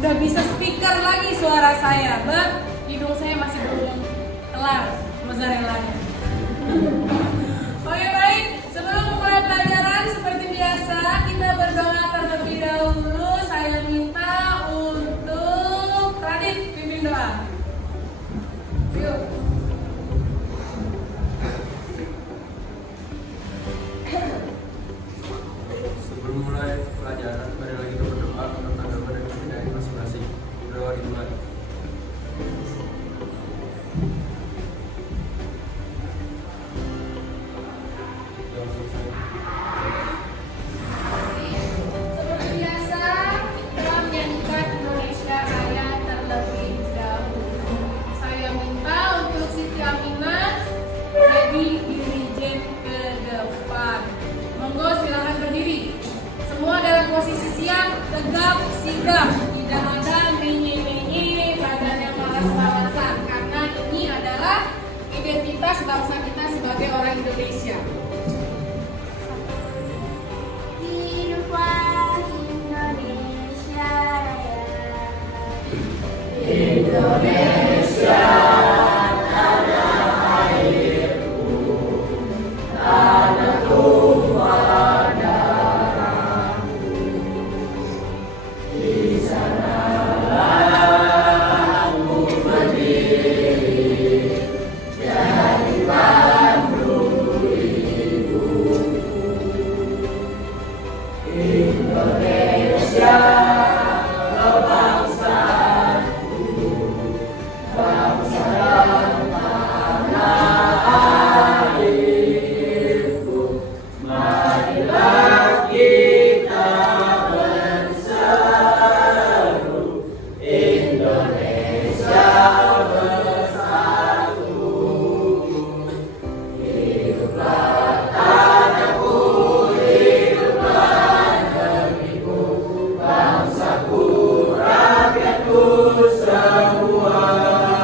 Udah bisa speaker lagi suara saya, hidung saya masih belum kelar mozzarellanya. Oke baik, sebelum memulai pelajaran seperti biasa kita berdoa terlebih dahulu. Saya minta untuk Radit pimpin doa. Yuk. Sebelum mulai pelajaran, mari lagi kita berdoa tentang agama dan kebudayaan masing-masing. Berdoa dimulai. Seperti biasa, kita menyanyikan Indonesia Raya terlebih dahulu. Saya minta untuk Siti Aminah jadi dirijen ke depan. Monggo silahkan berdiri. Semua dalam posisi siap, tegap, sigap. Tidak ada menye-menye, badannya malas-malasan. Karena ini adalah identitas bangsa kita sebagai orang Indonesia. Hiduplah Indonesia Raya. Indonesia tanah airku, tanah tumpah darahku. Di sanalah aku berdiri, jadi pandu ibuku. Indonesia bangsaku, bangsa dan tanah airku. Marilah kita berseru, Indonesia bersatu. Hiduplah tanahku, hiduplah negeriku, bangsaku, rakyatku semuanya.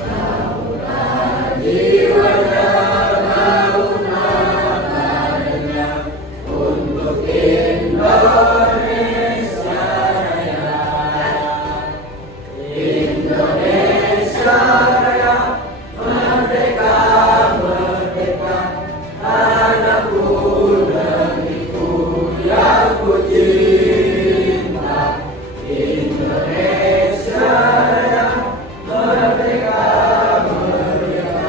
Bangunlah jiwanya, bangunlah kadernya, untuk Indonesia Raya. Indonesia Raya, merdeka, merdeka, tanahku, negeriku yang ku cinta. Indonesia Raya, merdeka, merdeka,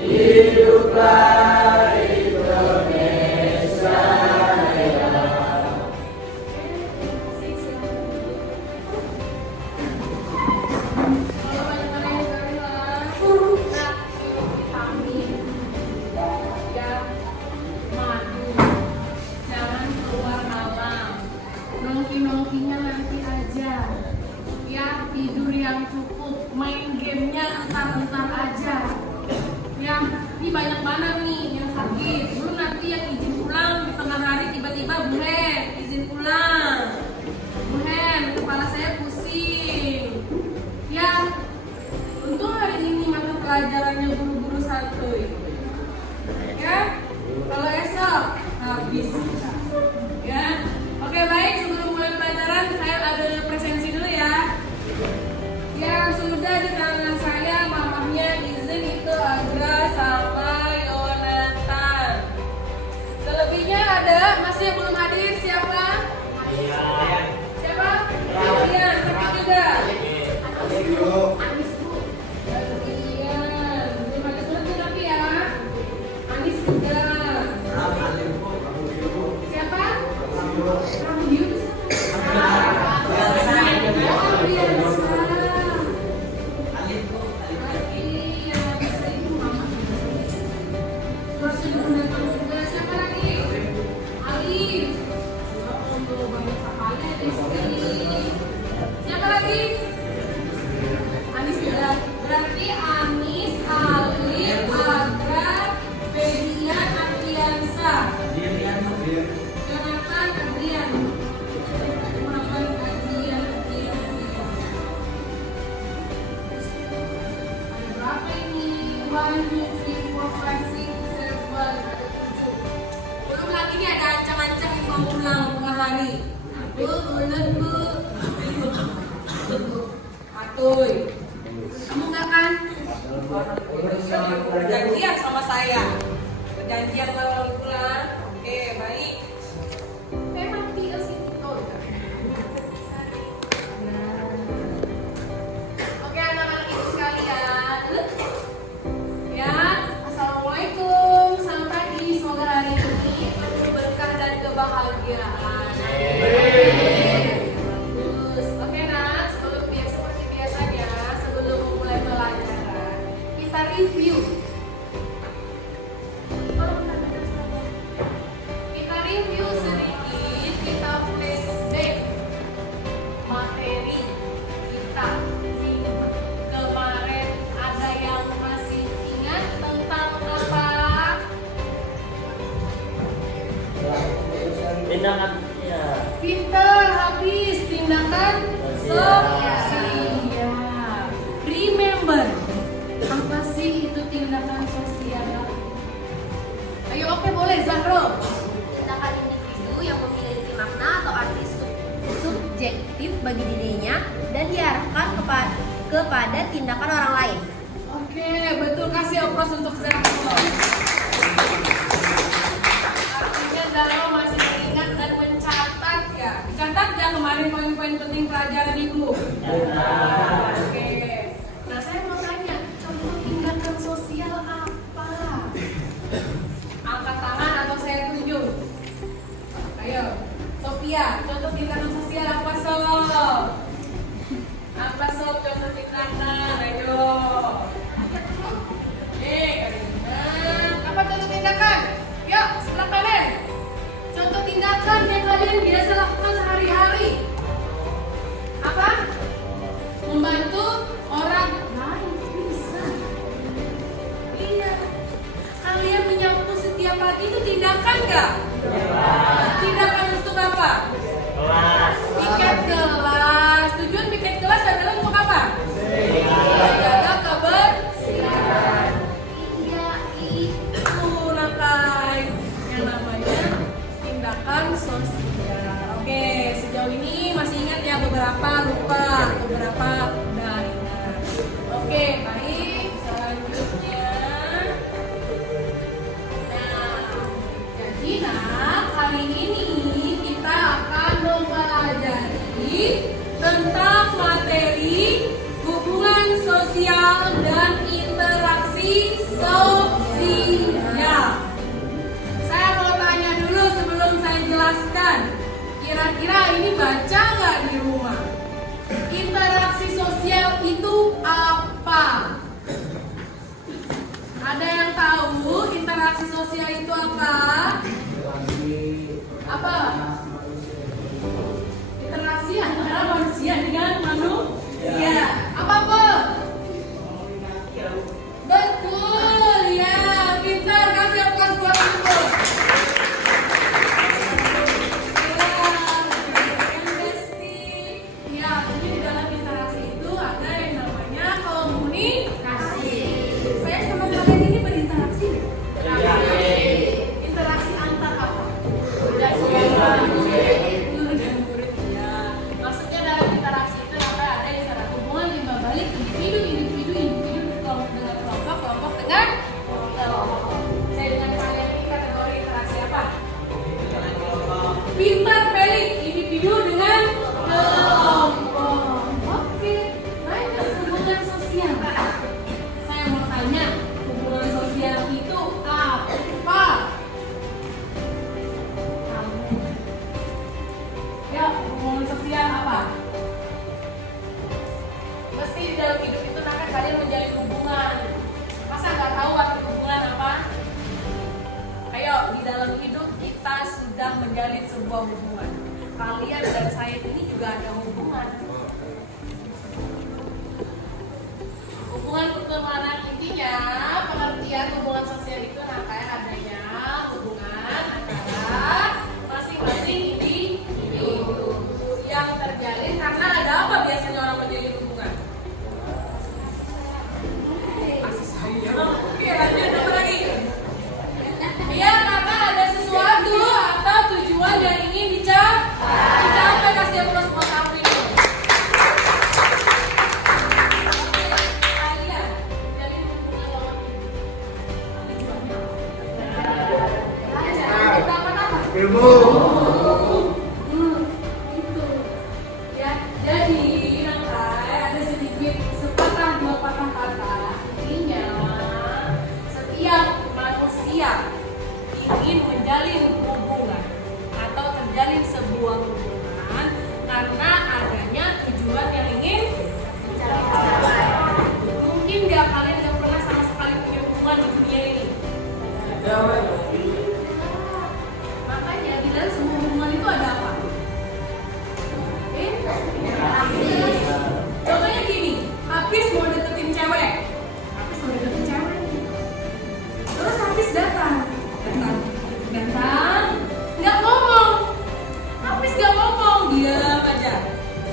hiduplah Indonesia Raya. Kalau banyak-banyak carilah kita vitamin yang madu, jangan keluar malam, nongki-nongkinya nanti aja, ya tidur yang cukup, main gamenya entar-entar aja, ya ini banyak banget nih yang sakit, belum nanti yang izin pulang di tengah hari tiba-tiba Bu Hen izin pulang, Bu Hen kepala saya pusing. Ya, untung hari ini mata pelajarannya buru-buru santuy. Ya, kalau esok habis. Ya, oke baik. Sebelum mulai pelajaran, saya ada presensi dulu ya. Yang sudah di tangan saya, mamahnya izin itu Agra sama Yonatan. Selebihnya ada, masih yang belum hadir siapa? Siapa? Iya, sakit juga. Iya, belum ada surat tapi ya. Anis juga. Siapa? Kamu biru. Siapa lagi? Alif. Santuy. Kamu nggak kan? Perjanjian sama saya. Perjanjian lalu pulang. Oke, baik. Memang dia sini tahu kan? Oke, anak-anak ibu sekalian. Ya, assalamualaikum. Selamat pagi. Semoga hari ini penuh berkah dan kebahagiaan. Terus, oke nak, seperti biasanya, sebelum memulai pelajaran, kita review. Kita review sedikit, kita flashback materi kita. Kemarin ada yang masih ingat tentang apa? Tindakan ya. Pinter, habis tindakan sosial. Remember, apa sih itu tindakan sosial? Ayo, oke, boleh, Zahro. Tindakan individu yang memiliki makna atau arti subjektif bagi dirinya dan diarahkan kepada tindakan orang lain. Oke, betul, kasih oplos untuk Zahro. Artinya Zahro masih ingat dan mencatat ya. Catat ya kemarin poin-poin penting pelajaran ibu. Oke. Nah, saya mau tanya, contoh tindakan sosial apa? Angkat tangan atau saya tunjuk? Ayo, Sophia, contoh tindakan sosial apa sob? Apa sob contoh tindakan? Ayo. Karina, apa contoh tindakan? Yuk, sebelah kanan. Contoh tindakan yang kalian biasa lakukan sehari-hari. Apa? Membantu orang lain. Bisa. Iya. Kalian menyapu setiap pagi itu tindakan nggak? Tindakan untuk apa? Kelas. Piket kelas. Tujuan piket kelas adalah untuk apa? Menjaga kebersihan. Iya, itu Nakai. Yang namanya tindakan sosial. Oke, sejauh ini masih ingat ya, beberapa lupa, beberapa udah ingat. Oke, baik. Selanjutnya. Nah, kali ini kita akan mempelajari tentang materi hubungan sosial dan interaksi sosial. Saya mau tanya dulu sebelum saya jelaskan. Kira-kira ini baca nggak di rumah? Interaksi sosial itu apa? Ada yang tahu interaksi sosial itu apa? Apa? Interaksi antara manusia dengan manusia. Apa po? Betul ya, pintar, kasih aplaus buat ibu. Ya, jadi di dalam interaksi itu ada yang namanya komunikasi. Saya sama kalian ini berinteraksi. Interaksi antar apa? Guru dan murid. Ya. Maksudnya dalam interaksi itu ada antara hubungan timbal balik individu kelompok dengan kelompok dengan kelompok. Saya dengan kalian ini kategori interaksi apa? Pintar pelik, individu dengan kelompok. Oke, baik, hubungan sosial. Jadi Nakai ada sedikit sepatah dua patah kata. Intinya setiap manusia ingin menjalin hubungan atau terjalin sebuah hubungan karena adanya tujuan yang ingin dicapai. Mungkin nggak kalian nggak pernah sama sekali punya hubungan di dunia ini. Makanya di dalam semua hubungan itu ada apa? Contohnya gini, Hafiz mau deketin cewek. Terus Hafiz datang, nggak ngomong. Hafiz nggak ngomong, diam aja.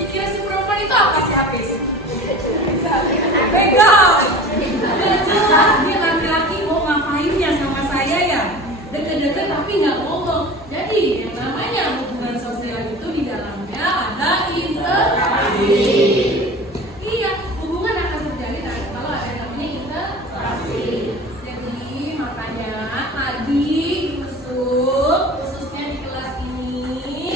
Dikira si perempuan itu apa sih Hafiz? Begal. Jelas dia laki-laki mau ngapain ya sama saya ya? Deket-deket tapi nggak ngomong. Jadi yang namanya hubungan sosial itu di dalamnya ada interaksi. Iya, hubungan akan terjalin kalau ada yang namanya interaksi. Jadi makanya tadi Yusuf khususnya di kelas ini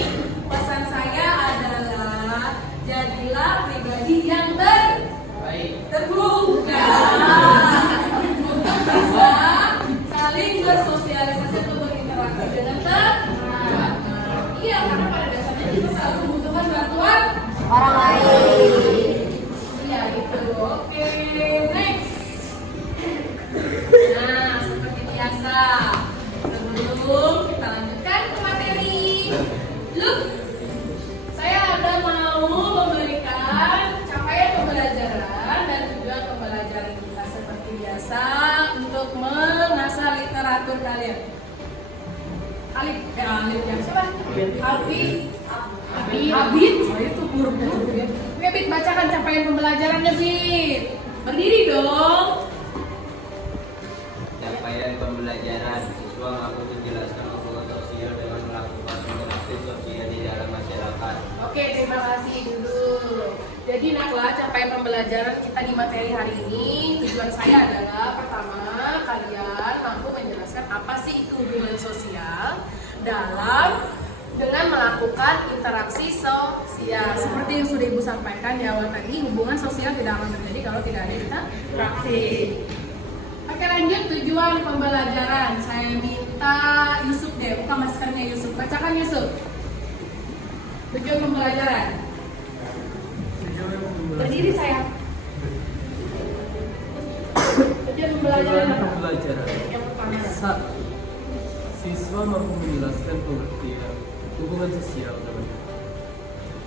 pesan saya adalah jadilah pribadi yang terbuka untuk bisa saling bersosialisasi atau berinteraksi dengan teman. Iya, karena pada dasarnya kita selalu membutuhkan bantuan Orang lain. iya itu. Oke, next. Nah, seperti biasa, sebelum kita lanjutkan ke materi, look, saya ada mau memberikan capaian pembelajaran dan tujuan pembelajaran kita seperti biasa untuk mengasah literatur kalian. Alif yang siapa? Abid, saya itu buru-buru ya. Oke, Bid, bacakan capaian pembelajarannya, Bid. Berdiri dong. Capaian pembelajaran siswa mampu menjelaskan hubungan sosial dengan melakukan interaksi sosial di dalam masyarakat. Oke, terima kasih dulu. Jadi naklah capaian pembelajaran kita di materi hari ini. Tujuan saya adalah pertama, kalian mampu menjelaskan apa sih itu hubungan sosial dengan melakukan interaksi sosial. Seperti yang sudah Ibu sampaikan di awal tadi, hubungan sosial tidak akan terjadi kalau tidak ada interaksi. Oke, lanjut tujuan pembelajaran. Saya minta Yusuf deh, buka maskernya Yusuf. Bacakan Yusuf. Tujuan pembelajaran. Berdiri saya. Tujuan pembelajaran apa? Yang pertama. Satu, siswa mampu menjelaskan pengertian hubungan sosial.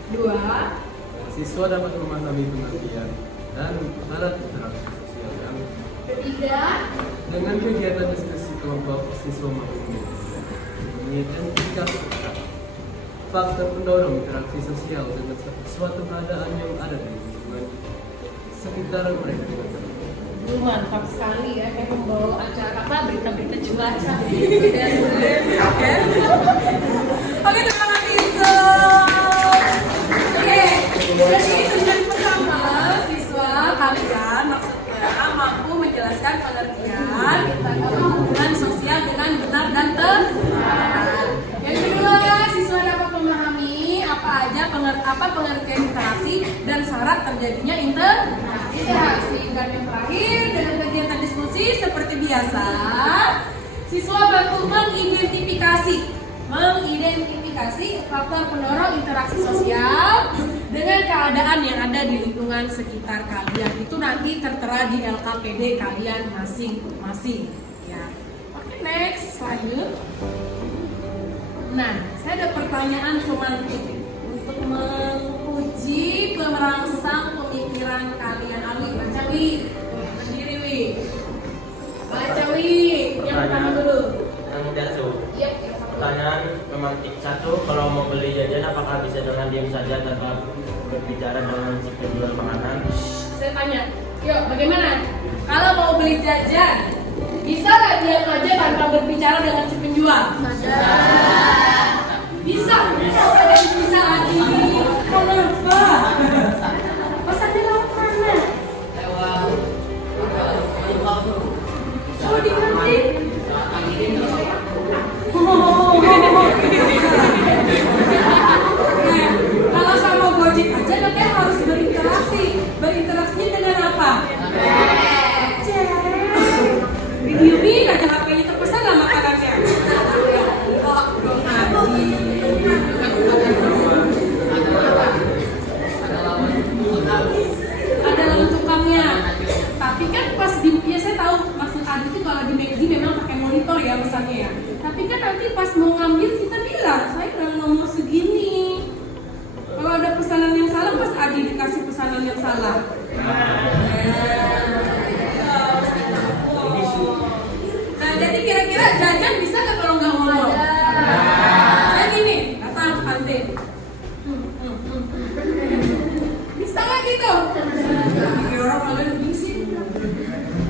Dua. Siswa dapat memahami pengertian dan alat interaksi sosial yang Ketiga. dengan kegiatan diskusi kelompok siswa mampu mengidentifikasi faktor pendorong interaksi sosial dengan suatu keadaan yang ada di lingkungan sekitaran mereka. Mantap sekali ya, kayak membawa acara apa berita-berita cuaca. Oke, terima kasih Yusuf. Oke, jadi tujuan pertama siswa kalian maksudnya mampu menjelaskan pengertian tentang hubungan sosial dengan benar dan tepat. Yang kedua, siswa dapat memahami apa pengertian interaksi dan syarat terjadinya interaksi. Dan yang terakhir, dengan kegiatan diskusi seperti biasa, siswa bantu mengidentifikasi faktor pendorong interaksi sosial dengan keadaan yang ada di lingkungan sekitar kalian. Itu nanti tertera di LKPD kalian masing-masing. Ya. Oke, next, lanjut. Nah, saya ada pertanyaan romantis untuk menguji merangsang pemikiran kalian. Awi, baca Wi, berdiri Wi. Baca Wi, yang pertama dulu. Yang mudah tuh. Iya, yang pertama. Pertanyaan romantik. Satu, kalau mau beli jajan apakah bisa dengan diam saja tanpa berbicara dengan si penjual makanan? Saya tanya, yuk bagaimana? Kalau mau beli jajan, bisa nggak diam aja tanpa berbicara dengan si penjual? Bisa. Ada yang bisa lagi. Kenapa? Pesannya lewat mana? Oh, di kantin. Kalau sama Gojek aja udah salah. Nah, jadi kira-kira jajan bisa nggak kalau nggak ngomong? Saya gini, datang kantin. Bisa nggak gitu? Kayak orang kalian bising.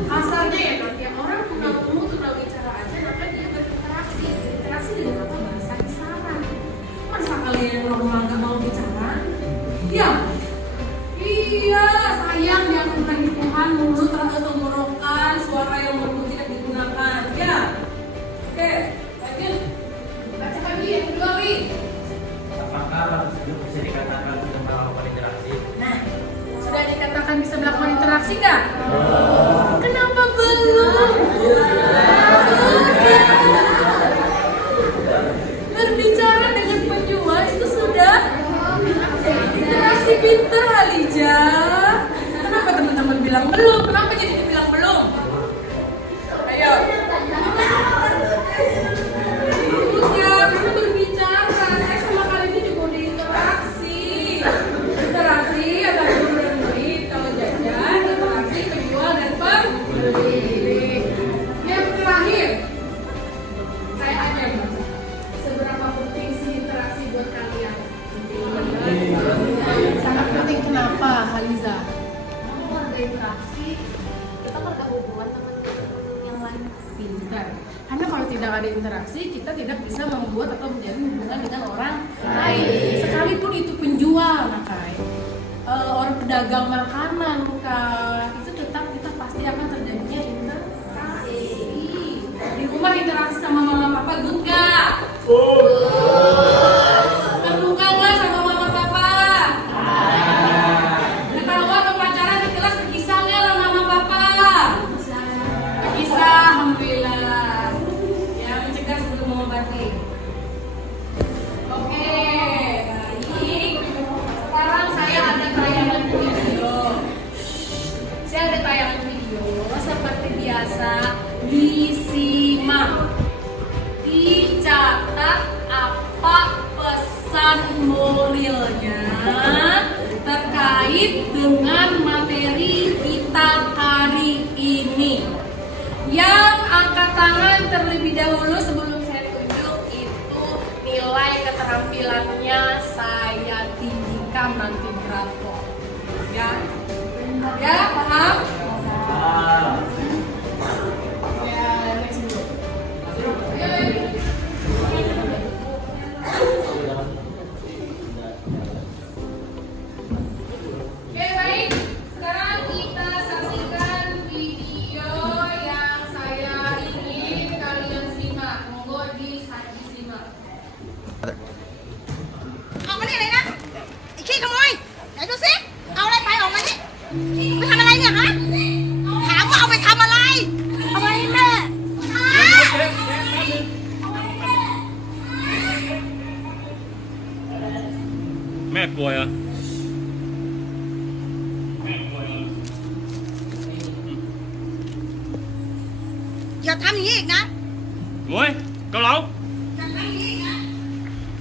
Asalnya ya, kalau tiap orang tunar bicara aja, maka dia berinteraksi. Interaksi dengan apa? Bahasa isyarat. Masa kalian yang normal nggak mau bicara? Ya, iya, sayang dia perhitungan mulut atau tenggorokan, suara yang merdu tidak digunakan. Ya, oke, lanjut. Baca lagi yang kedua, Wi. Apakah hal tersebut bisa dikatakan sudah melakukan interaksi? Nah, sudah dikatakan bisa melakukan interaksi nggak? Kenapa belum? Berbicara dengan penjual itu sudah interaksi pinter, Halija. Kenapa teman-teman bilang belum? Kenapa jadi dibilang belum? Ayo. Udah, belum berbicara. Saya sama kalian ini juga udah interaksi. Interaksi ada guru dan murid. Kalau jajan, interaksi penjual dan pembeli. Yang terakhir, saya aja seberapa penting sih interaksi buat kalian? Sangat penting. Kenapa, Haliza? Kalau ada interaksi, kita kan ada hubungan teman-teman yang lain. Pintar. Karena kalau tidak ada interaksi, kita tidak bisa membuat atau menjalin hubungan dengan orang lain. Sekalipun itu penjual, Kak. Orang pedagang makanan, Kak. Itu tetap kita pasti akan terjadinya interaksi. Di rumah interaksi sama mama papa good nggak? Terbuka nggak sama mama papa? Ketawa atau pacaran di kelas berkisah nggak sama mama papa? Berkisah, alhamdulillah. Ya, mencegah sebelum mengobati. Oke, baik. Sekarang saya ada tayangan video. Seperti biasa disimak. Dicatat apa pesan moralnya terkait dengan materi kita hari ini. Yang angkat tangan terlebih dahulu sebelum saya tunjuk itu nilai keterampilannya saya tinggikan nanti berapa. Ya, ya paham? Ya, next dulu. Oke, baik. Sekarang kita saksikan video yang saya ingin kalian simak. Monggo disimak. ออกมานี่เลยนะไอ้ขี้ขโมยไหนดูสิเอาอะไรไปออกมานี่ไปทำอะไรเนี่ยฮะถามว่าเอาไปทำอะไรเอาไปให้แม่ฮะ แม่กลัวเหรอ อย่าทำอย่างนี้อีกนะ โว้ยเกาเหลา อย่าทำอย่างนี้อีกนะ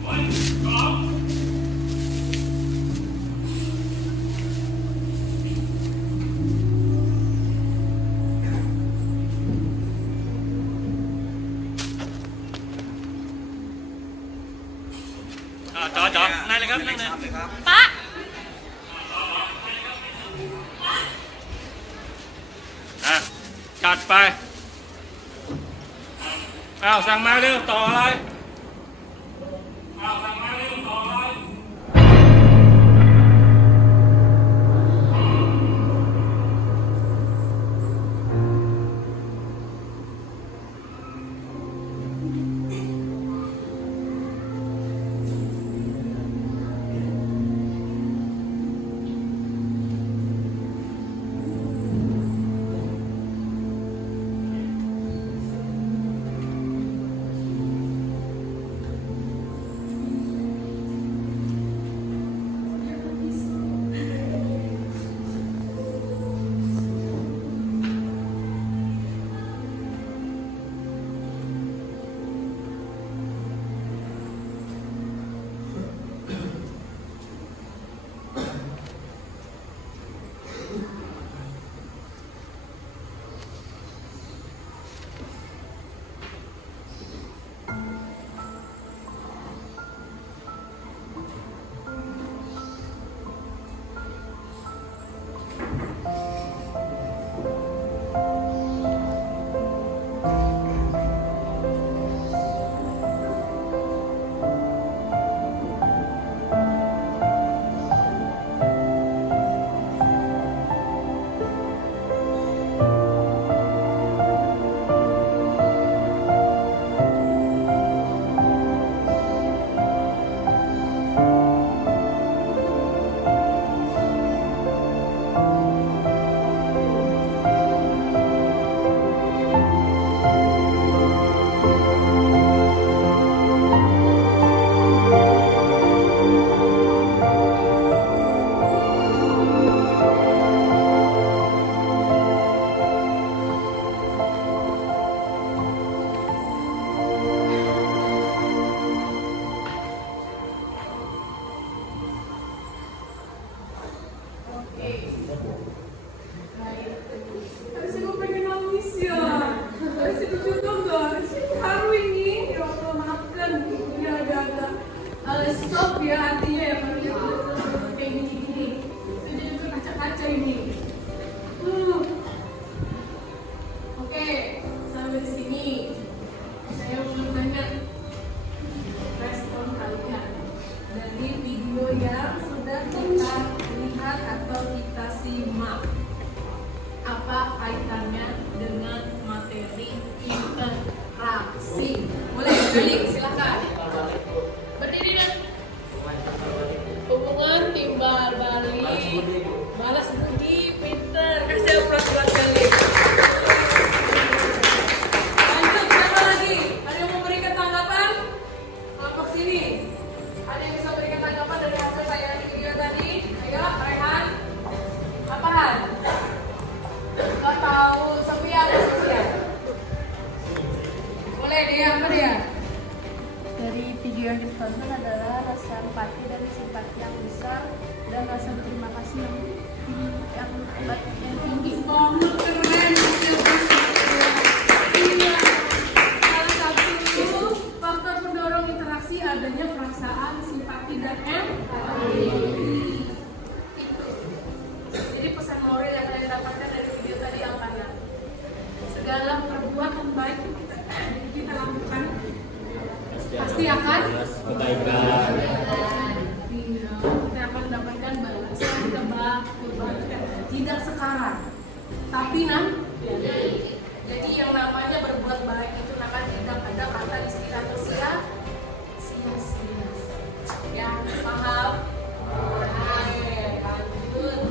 โว้ยเกาเหลา จอนั่นเลยครับนั่นเลย ป๊า จัดไปอ้าวสั่งมาเร็วต่ออะไรอ้าวสั่งมาเร็วต่ออะไร Oke, Balas budi, pinter. Kasih aplaus buat kalian. Lanjut, siapa lagi? Ada yang mau berikan tanggapan? Kelompok sini. Ada yang bisa berikan tanggapan dari hasil tayangan di video tadi? Ayo, Rehan. Apaan? Gak tahu. Sofia, ada Sofia. Boleh dia, apa dia? Dari video yang ditonton adalah rasa empati dan simpati yang besar dan rasa terima kasih yang tinggi. Banget, keren. Iya. Salah satu faktor pendorong interaksi adanya perasaan simpati dan empati. Itu. Jadi pesan moral yang kalian dapatkan dari video tadi apa ya? Segala perbuatan baik yang kita lakukan pasti akan kebaikan. iya, kita akan mendapatkan balasan kebaikan. Tidak sekarang, tapi nanti. Jadi yang namanya berbuat baik itu akan tidak ada kata istilah atau sia-sia. Ya, paham? Oke, lanjut.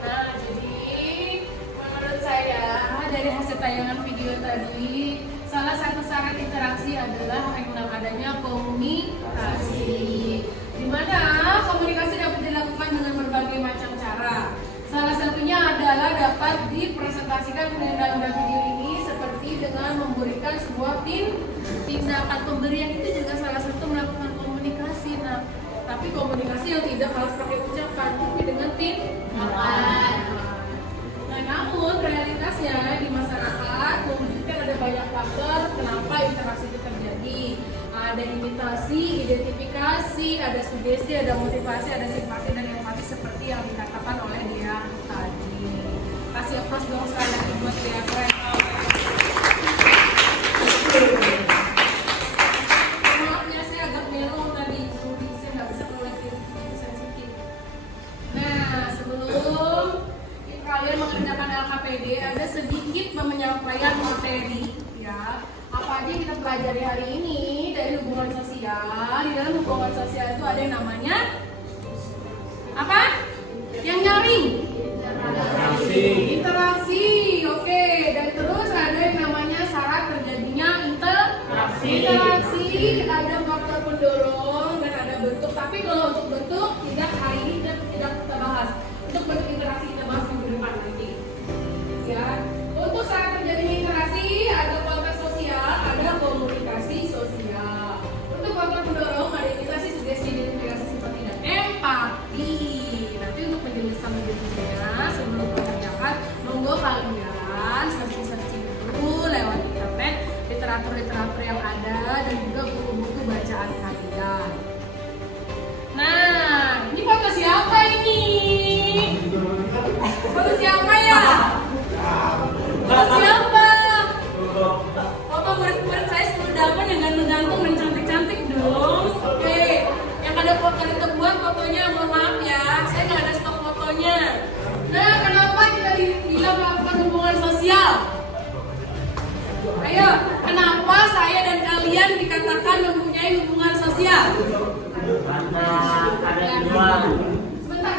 Nah, jadi menurut saya dari hasil tayangan video tadi, salah satu syarat interaksi adalah yang adanya komunikasi. Di mana komunikasi dapat dilakukan dengan berbagai macam cara. Salah satunya adalah dapat dipresentasikan dalam video ini seperti dengan memberikan sebuah tindakan pemberian itu juga salah satu melakukan komunikasi. Nah, tapi komunikasi yang tidak harus pakai ucapan, tapi dengan tindakan. Nah, namun realitasnya di masyarakat menunjukkan ada banyak faktor kenapa interaksi itu terjadi. Ada imitasi, identifikasi, ada sugesti, ada motivasi, ada simpati dan empati seperti yang dikatakan oleh dia tadi. Kasih aplaus dong sekali lagi buat dia, keren. Maafnya saya agak melo tadi, saya nggak bisa keluarin sensitif. Nah, sebelum kalian mengerjakan LKPD, ada sedikit penyampaian materi, ya. Apa aja yang kita pelajari hari ini dari hubungan sosial. Di dalam hubungan sosial itu ada yang namanya apa? Yang nyaring? Interaksi. Oke. Dan terus ada yang namanya syarat terjadinya interaksi. Ada faktor pendorong dan ada bentuk. Tapi kalau untuk bentuk tidak hari ini tidak kita bahas. Untuk bentuk interaksi kita bahas minggu depan nanti. Ya. Untuk syarat terjadinya interaksi ada konteks sosial, ada komunikasi sosial. Untuk faktor pendorong ada imitasi, sugesti, identifikasi, simpati dan empati. Nanti untuk menjelaskan bentuknya sebelum mengerjakan, monggo kalian searching dulu lewat internet literatur yang ada dan juga buku-buku bacaan kalian. Nah, ini foto siapa ini? Foto siapa ya? Foto siapa? Foto murid-murid saya semudapan yang ganteng-ganteng dan cantik-cantik dong. Oke, yang ada terbuat fotonya, mohon maaf ya, saya nggak ada stok fotonya. Nah, kenapa kita bilang melakukan hubungan sosial? Ayo, kenapa saya dan kalian dikatakan mempunyai hubungan sosial? Karena ada dua. Sebentar.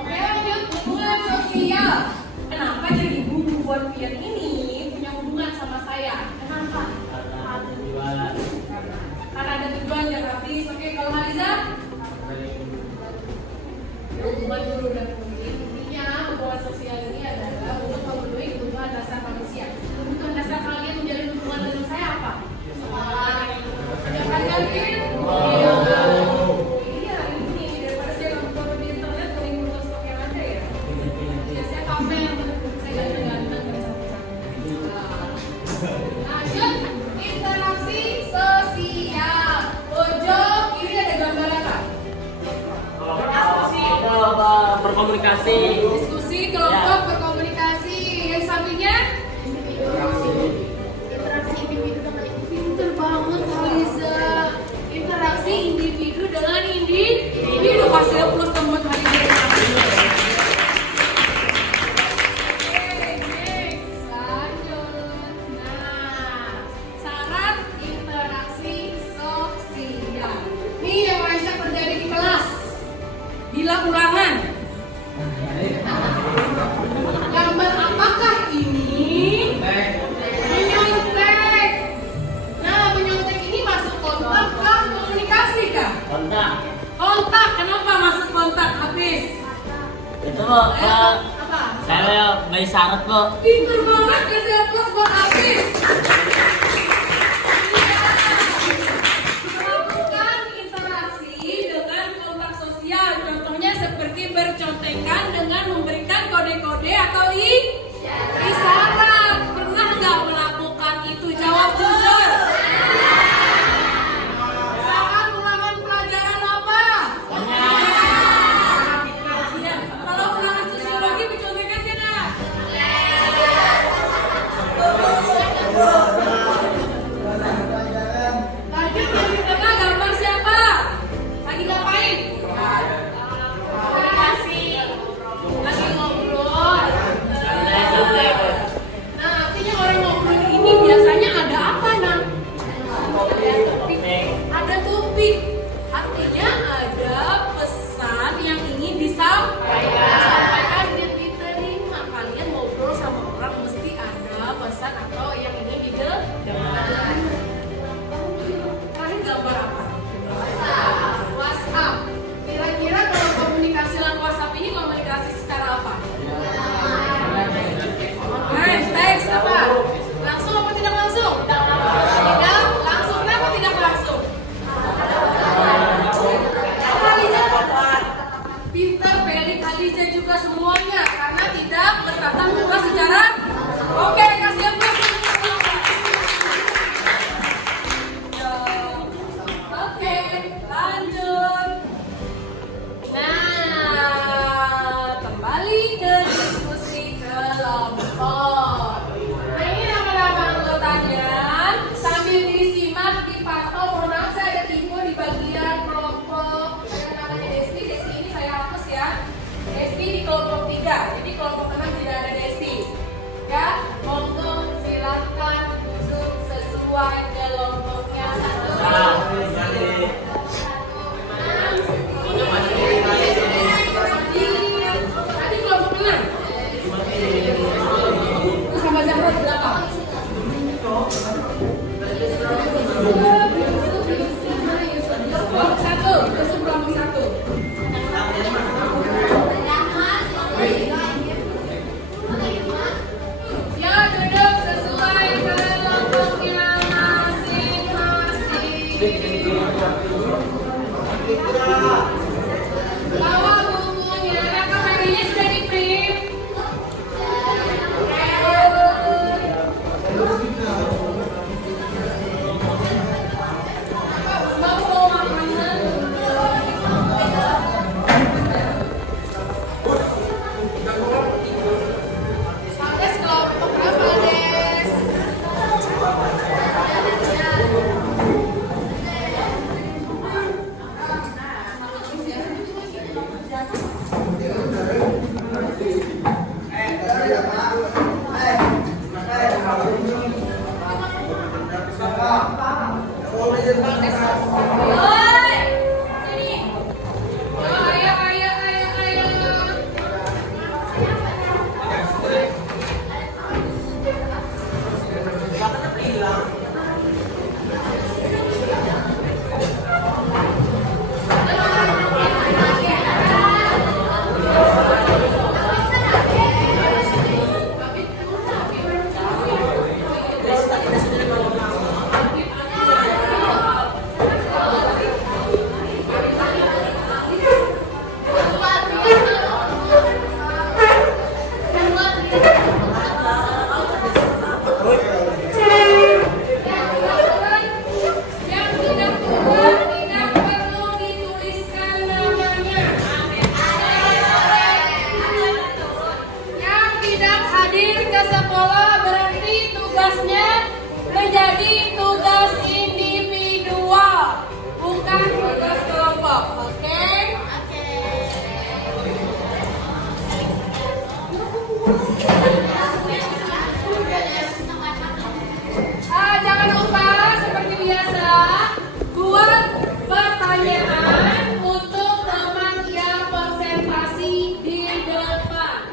Oke, lanjut. Hubungan sosial. Kenapa jadi buku buat kalian ini punya hubungan sama saya? Kenapa? Karena ada tujuan. Karena ada tujuan ya, habis. Oke, kalau Haliza? Hubungan guru dan murid. Intinya hubungan sosial ini adalah untuk memenuhi kebutuhan dasar manusia. Kebutuhan dasar kalian menjalin hubungan dengan saya apa? Ada kalian? Iya, ini daripada saya nonton di internet paling nonton stok yang ada ya. Ya saya pamer, saya ganteng-ganteng dan cantik-cantik. Lanjut, interaksi sosial. Pojok kiri ada gambar apa? Berkomunikasi. Diskusi kelompok berkomunikasi. Yang sampingnya interaksi individu dengan individu. Pinter banget Haliza. Interaksi individu dengan individu. Kasih aplaus teman Haliza. Oke, next. Lanjut. Nah, syarat interaksi sosial. Nih yang lancar terjadi di kelas. Gambar apakah ini? Menyontek. Nah, menyontek ini masuk kontak kah? Komunikasi kah? Kontak. Kontak. Kenapa masuk kontak, Hafiz? Itu kok, Apa? saya bayi syarat kok. Pintar banget, kasih aplaus buat Hafiz. Melakukan interaksi dengan kontak sosial. Contohnya seperti bercontekan dengan memberikan kode-kode atau isyarat. Pernah nggak melakukan itu? Jawab jujur. Saat ulangan pelajaran apa? Ya, kalau ulangan sosiologi bercontekan tidak? Lanjut yang di tengah gambar siapa? Lagi ngapain? Lagi ngobrol. Nah, artinya orang ngobrol ini biasanya ada apa, Nang? Ada topik. Artinya ada pesan yang ingin disampaikan dan diterima. Kalian ngobrol sama orang mesti ada pesan atau yang ingin didengarkan. Terakhir gambar apa? WhatsApp. Kira-kira kalau komunikasi lewat WhatsApp ini komunikasi secara apa? Teks apa? Langsung apa tidak langsung? Tidak langsung. Kenapa tidak langsung? Pintar, Pelik, Khadijah juga semuanya karena tidak bertatap muka secara. Oke, kasih aplaus. Oke, lanjut. Nah, kembali ke diskusi kelompok. Nah, ini nama-nama anggotanya sambil disimak dipantau. Mohon maaf, saya ada tipe di bagian kelompok yang namanya Desti. Desti ini saya hapus ya. Desti di kelompok 3. Jadi kelompok 6 tidak ada Desti. Ya, monggo silakan duduk sesuai kelompoknya. Tadi kelompok 6. Terus sama Zahra di belakang. Kelompok 1, terus kelompok 1. Ya, duduk sesuai kelompoknya masing-masing. Bawa bukunya, rekam hadiahnya sudah di-print. Mau makanan? Des, kelompok berapa, Des? Oi, sini. Ayo, ayo, ayo, ayo. Yang tidak keluar tidak perlu dituliskan namanya. Yang tidak hadir ke sekolah berarti tugasnya menjadi tugas individual, bukan tugas kelompok. Oke? Jangan lupa seperti biasa buat pertanyaan untuk teman yang konsentrasi di depan.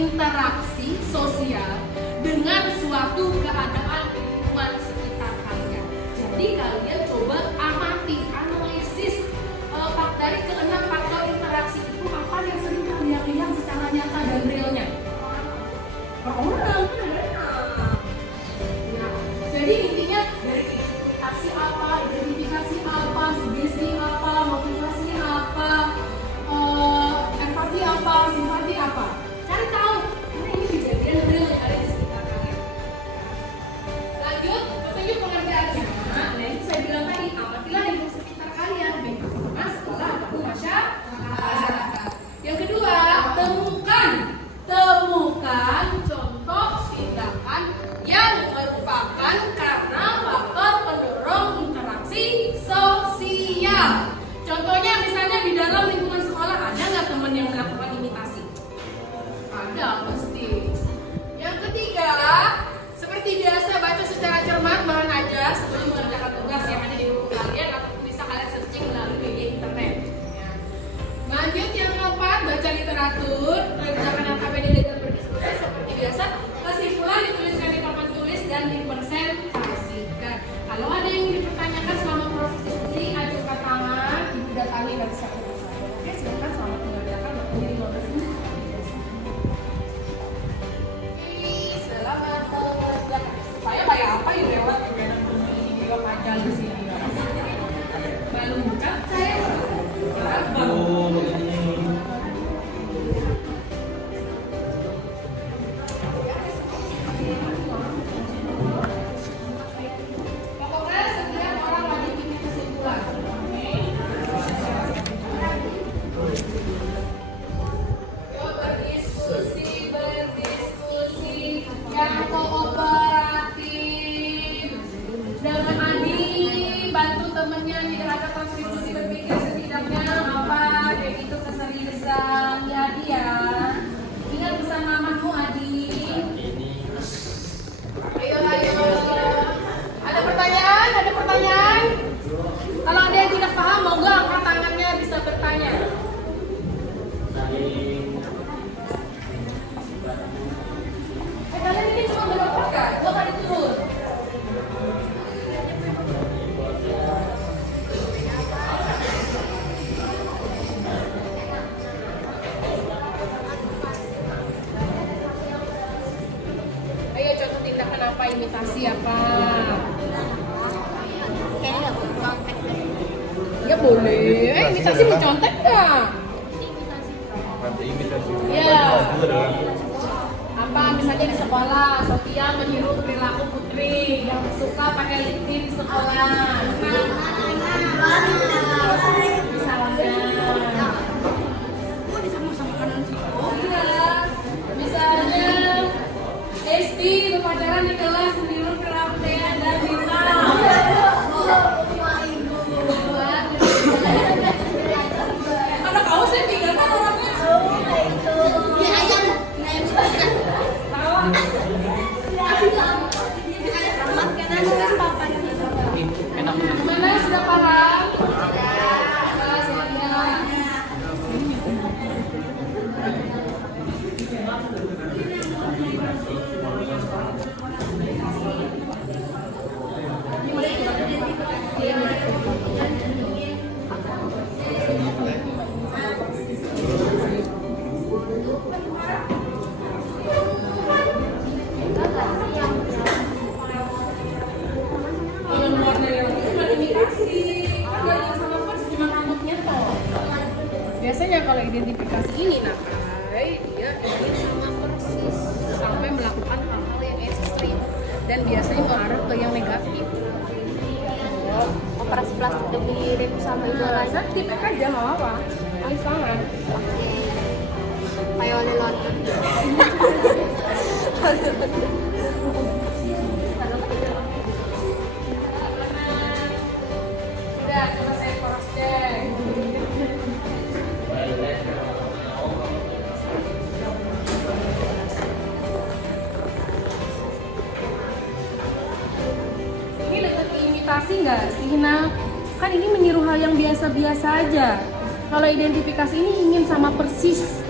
interaksi sosial dengan suatu keadaan lingkungan sekitar kalian. Jadi kalian coba amati, analisis dari keenam faktor interaksi itu apa yang sering kalian lihat secara nyata dan realnya. Orang kan ada. Nah, jadi intinya dari identifikasi apa, sugesti apa, motivasi apa, empati apa, simpati apa. Cari tahu, karena ini kejadian real yang ada di sekitar kalian. Lanjut, petunjuk pengertiannya. Nah, ini saya bilang tadi, amatilah lingkungan sekitar kalian, baik rumah, sekolah, ataupun masyarakat. Yang kedua, temukan contoh tindakan yang merupakan karena faktor pendorong interaksi sosial. Contohnya misalnya di dalam lingkungan sekolah ada nggak teman yang melakukan imitasi? Ada pasti. Yang ketiga, seperti biasa baca secara cermat bahan ajar sebelum mengerjakan tugas yang ada di buku kalian ataupun bisa kalian searching melalui media internet. Ya. Lanjut yang keempat, baca literatur, kerjakan LKPD dengan berdiskusi seperti biasa. Kesimpulan dituliskan di papan tulis dan dipresentasikan. Kalau ada yang ingin dipertanyakan selama proses diskusi, ajukan tangan, ibu datangi dari satu persatu. Oke, silakan selamat mengerjakan waktunya 15 menit seperti biasa. Selamat mengerjakan. Supaya kayak apa ya lewat ini macam di sini. Baru buka saya. Pokoknya setiap orang wajib bikin kesimpulan. Yuk berdiskusi yang kooperatif. Dengan Adi bantu temennya tidak ada kontribusi berpikir setidaknya apa kayak gitu keseriusan ya Adi ya. Ingat pesan mamamu Adi. Ayo. Ada pertanyaan? Kalau ada yang tidak paham, mau nggak angkat tangannya bisa bertanya. Kalian ini cuma berapa kan? 2 kali turun. Ayo contoh tindakan apa, imitasi apa? Kayaknya nggak boleh contek deh. Ya boleh. Imitasi mau contek nggak? Ya. Apa misalnya di sekolah, Sofia meniru perilaku Putri yang suka pakai lip tint di sekolah. Misalnya. Kok disama-sama kanan sih? Oh iya. Misalnya Esti berpacaran di kelas meniru perilaku Dea dan Dita. Anak kau sih tinggal kan orangnya. Biar aja naik suka. Mana yang sudah paham? Yang warna yang cuma imitasi, kan gak yang sama persis, cuma rambutnya toh. Biasanya kalau identifikasi ini Nakai, dia ingin sama persis sampai melakukan hal-hal yang ekstrim dan biasanya mengarah ke yang negatif. Operasi plastik lebih mirip sama idola. Rasa tipek aja nggak apa-apa, alis tangan. Kayak oleh lonton. Sudah, kita saya cross check. Ini dekat ke imitasi nggak sih? Nah, kan ini meniru hal yang biasa-biasa aja. Kalau identifikasi ini ingin sama persis,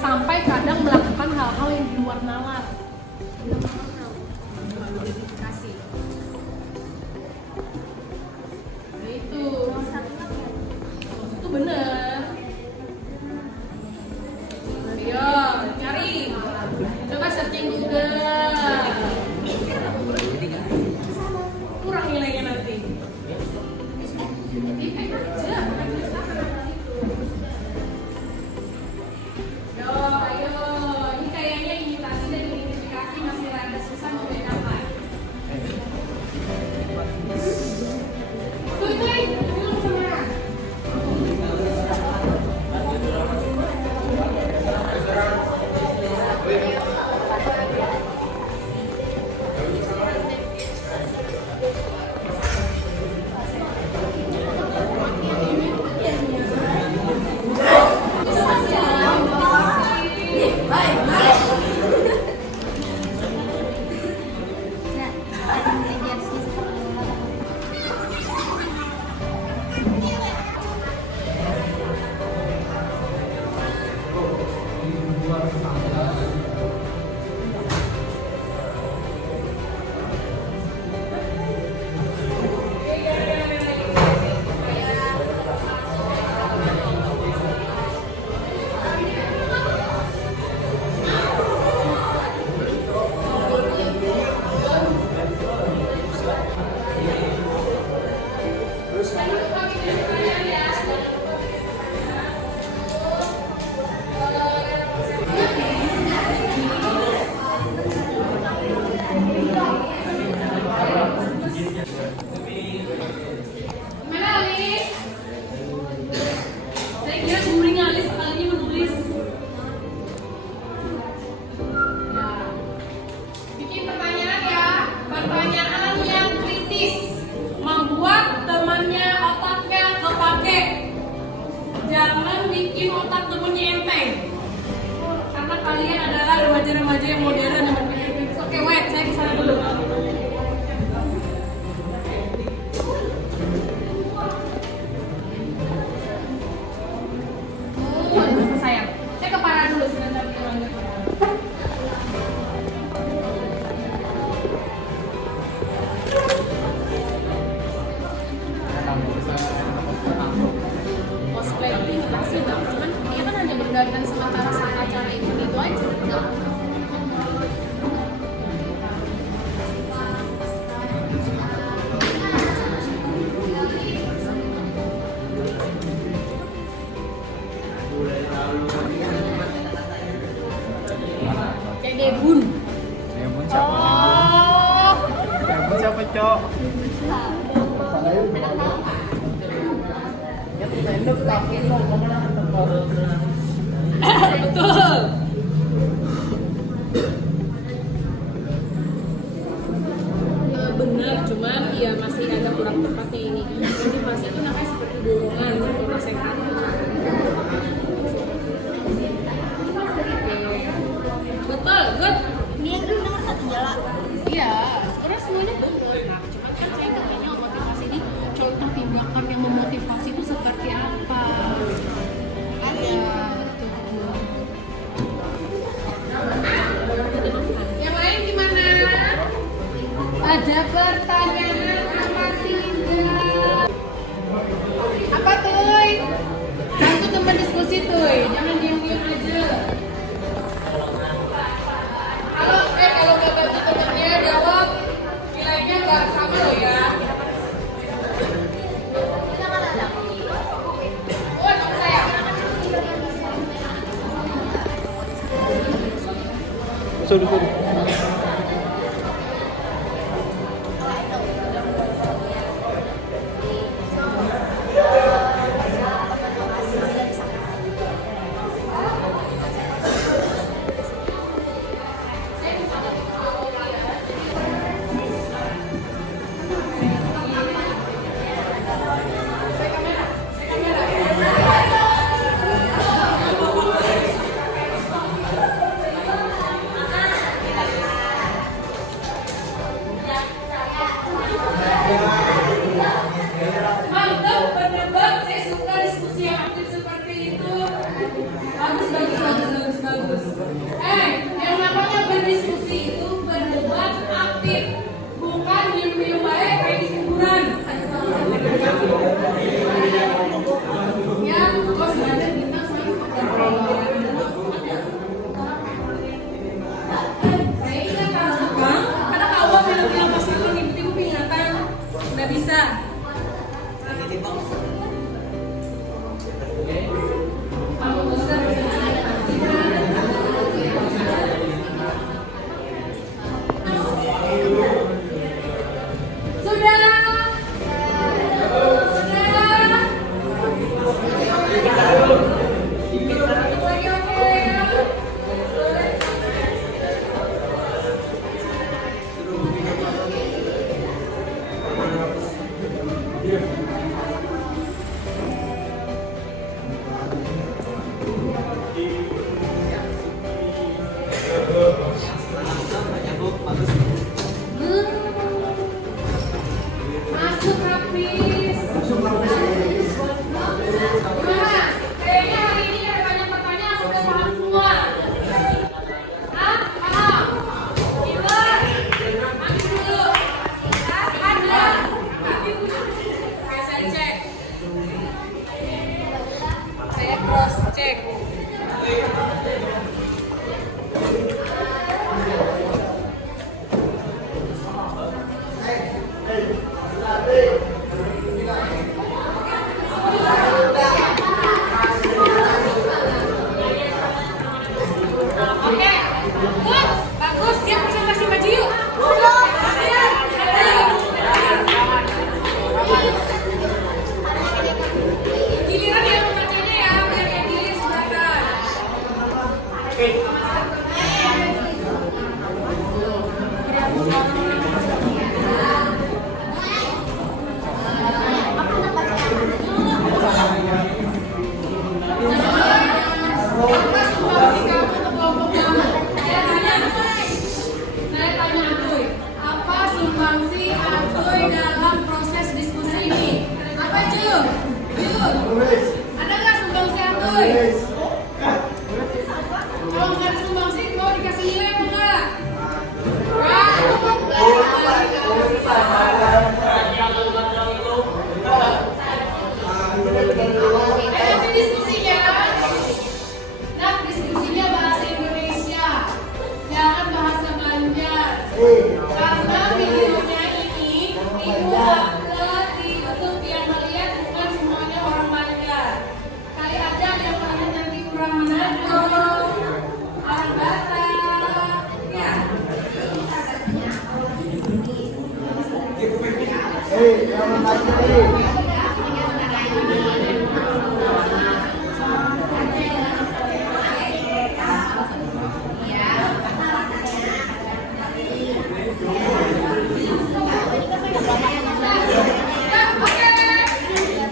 sampai kadang melakukan hal-hal yang di luar nalar. Identifikasi. Nah itu bener. Ayo cari, coba searching Google. Kurang nilainya nanti. Ayo, ini kayaknya imitasi dan identifikasi masih rada susah membedakan. Tuh, belum sama. Gimana Alis? Saya kira guring Alis sekalinya menulis. Ya. Bikin pertanyaan ya. Pertanyaan yang kritis. Membuat temannya otaknya kepake. Jangan bikin otak temennya enteng. Karena kalian adalah remaja-remaja yang modern yang berpikir kritis. Oke, wait, saya kesana dulu. Sayang, saya ke Farah dulu sebentar kita lanjut. Cosplay itu imitasi bang, cuman dia kan hanya berdandan sementara saat acara itu aja. Kayak Debun. Debun siapa? Oh, Debun siapa, Cok? betul. Benar, cuman ya masih ada kurang tepatnya ini. Motivasi itu namanya seperti dorongan untuk sehat. Betul, good. Ini yang dulu nomor 1 jala. Iya, sebenarnya semuanya betul. Nah, cuman kan saya katanya motivasi ini contoh tindakan yang memotivasi itu seperti apa? Yang lain gimana? Ada pertanyaan apa tidak? Apa tuh? Bantu teman diskusi tuh, jangan diam-diam aja. Kalau nggak bantu temennya jawab, nilainya nggak sama loh ya. Oh, sama saya. Sorry.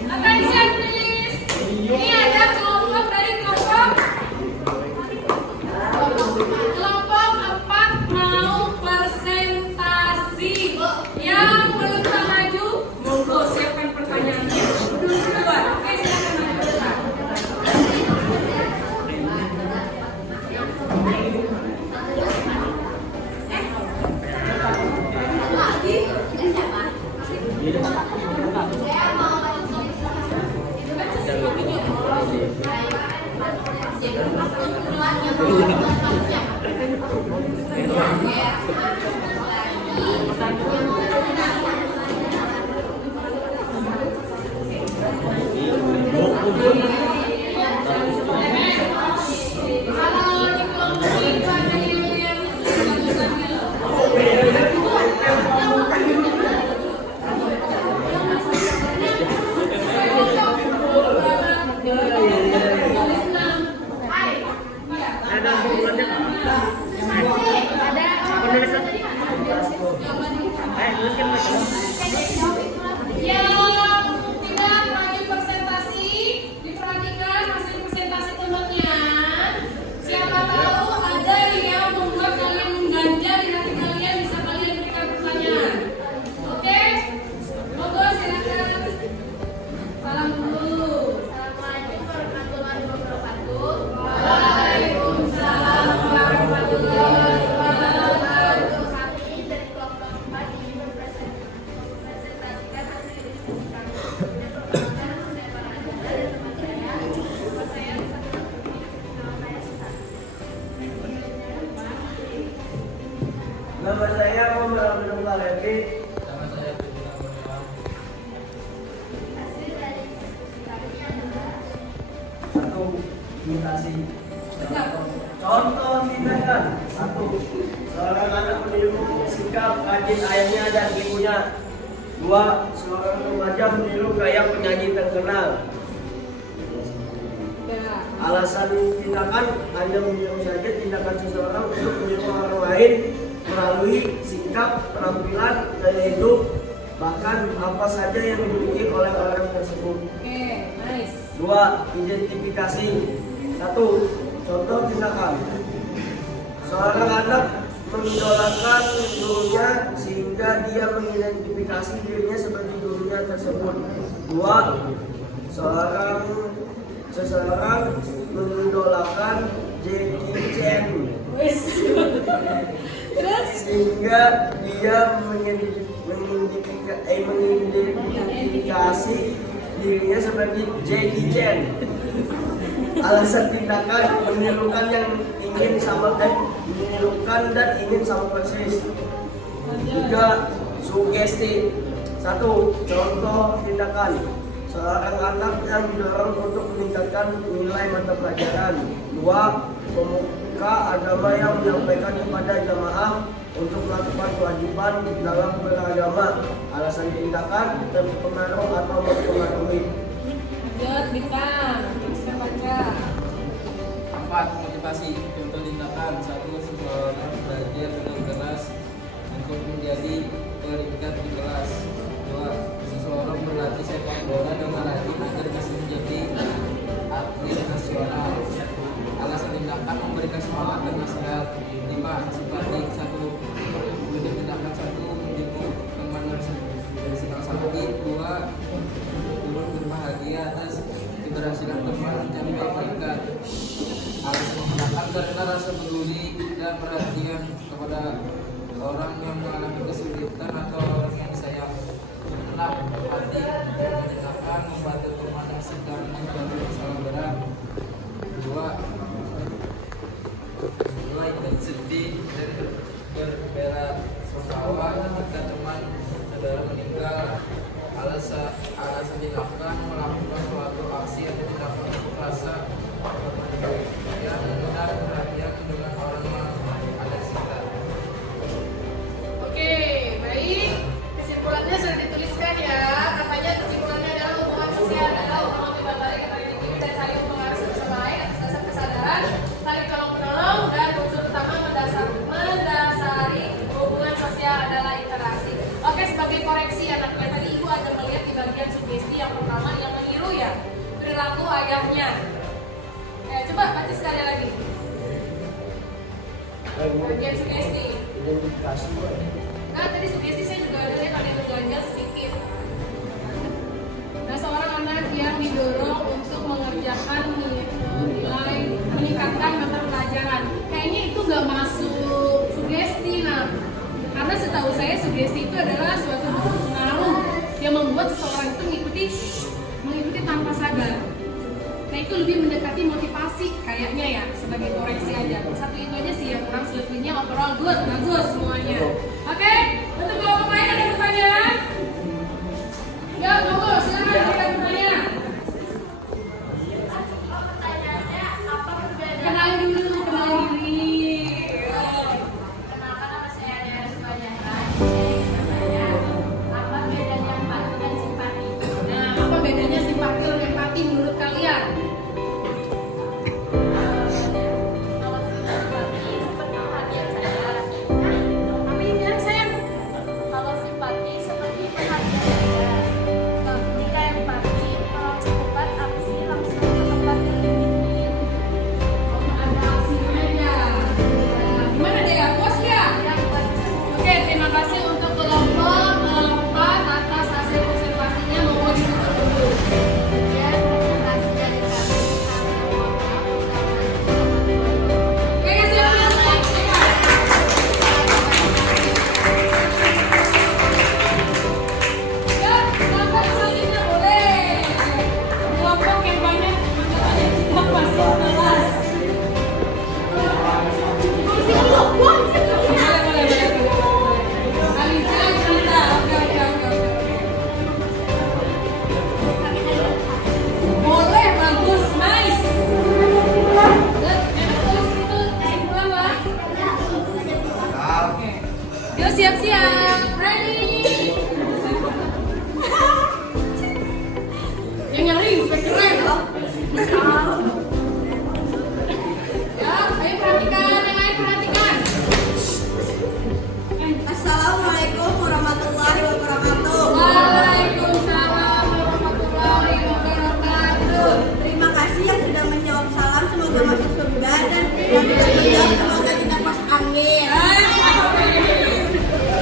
Attention please. Ini ada kelompok dari kelompok 4 mau presentasi. Yang belum maju, monggo siapkan pertanyaannya. Duluan. Oke, silakan maju. Kalau di kelompok itu ada yang yang tidak maju presentasi, diperhatikan hasil presentasi temannya. Siapa tahu ada yang membuat kalian mengganjal di hati kalian, bisa kalian berikan pertanyaan. Oke? Monggo silakan. Salam dulu. Assalamualaikum warahmatullahi wabarakatuh. Waalaikumsalam warahmatullahi wabarakatuh. Kami dari kelompok 4 ingin mempresentasikan hasil diskusi kami. Dan perkenalkan saya para anggota dan teman saya. Nama saya Nama saya Muhammad Abdul Khalidi. hasil dari diskusi kami adalah Satu, imitasi. Contoh tindakan. Satu, seorang anak meniru sikap rajin ayahnya dan ibunya. Dua, seorang remaja meniru gaya penyanyi terkenal. Alasan tindakan hanya meniru saja tindakan seseorang untuk meniru orang lain melalui sikap, penampilan, gaya hidup, bahkan apa saja yang dimiliki oleh orang tersebut. Oke, nice. Dua, identifikasi. Satu, contoh tindakan. Seorang anak mengidolakan gurunya sehingga dia mengidentifikasi dirinya sebagai gurunya tersebut. Dua, seseorang mengidolakan Jackie Chan sehingga dia mengidentifikasi dirinya sebagai Jackie Chan. Alasan tindakan menirukan yang ingin menirukan dan ingin sama persis. Tiga, sugesti. Satu, contoh tindakan. Seorang anak yang didorong untuk meningkatkan nilai mata pelajaran. Dua, pemuka agama yang menyampaikan kepada jamaah untuk melakukan kewajiban dalam beragama. Alasan tindakan terpengaruh atau mempengaruhi. Lanjut, Bintang. Bisa baca. 4. Motivasi. Contoh tindakan. 1. Seseorang belajar dengan keras untuk menjadi peringkat di kelas. 2. Seseorang berlatih sepak bola dengan rajin agar bisa menjadi atlet nasional. Alasan tindakan memberikan semangat dan nasihat. 5. Simpati. 1. Wujud tindakan 1. Menipu teman dari senang sakti. 2. Turut berbahagia atas keberhasilan teman mencapai peringkat. Alasan tindakan karena rasa peduli dan perhatian kepada orang yang mengalami kesulitan atau orang yang disayang. 6. Empati. Tindakan membantu teman yang sedang mengalami masalah berat. 2. Ikut sedih dan berbela sungkawa ketika teman saudara meninggal. Alasan tindakan melakukan suatu aksi atau tindakan untuk rasa yang benar perhatian dengan orang yang ada di sekitar. Oke, baik. Kesimpulannya sudah dituliskan ya. bagian sugesti. Identifikasi Pak. Nah, tadi sugesti saya juga ada lihat ada yang terganjal sedikit. Nah, seorang anak yang didorong untuk mengerjakan nilai meningkatkan mata pelajaran. Kayaknya itu nggak masuk sugesti. Nah, karena setahu saya sugesti itu adalah suatu pengaruh yang membuat seseorang itu mengikuti tanpa sadar. Nah, itu lebih mendekati motivasi kayaknya ya, sebagai koreksi aja. Satu itu aja sih yang kurang, selebihnya overall good, bagus semuanya. Oke, untuk bawa pemain ada pertanyaan? Ya, monggo, silakan ada pertanyaan. Kenalin dulu, kenalin diri. Kenalkan nama saya Dea Subajaran. Saya apa bedanya empati dan simpati? Nah, apa bedanya simpati dan empati menurut kalian? Kalau simpati seperti perhatian saya. Apa ini yang saya? Kalau simpati seperti perhatian saya. Jika empati melakukan aksi langsung ke tempat yang dibikin. Ada aksinya ya. Gimana deh ya, puas ya? Oke, terima kasih untuk kelompok 4 atas hasil observasinya. Mau ditutup dulu. Ya, presentasi dari kami. Oke, silakan. Ya, kelompok selanjutnya boleh. Kelompok yang banyak mengatanya tidak masuk kelas. Boleh, bagus, nice. Enak terus itu kesimpulan lah. Oke. Yuk siap-siap, ready. Yang nyari inspekturnya. Ya, ayo perhatikan, yang lain perhatikan. Assalamualaikum warahmatullahi wabarakatuh. Waalaikumsalam warahmatullahi wabarakatuh. Terima kasih yang sudah menjawab salam, semoga masuk surga, dan yang tidak menjawab semoga tidak masuk angin.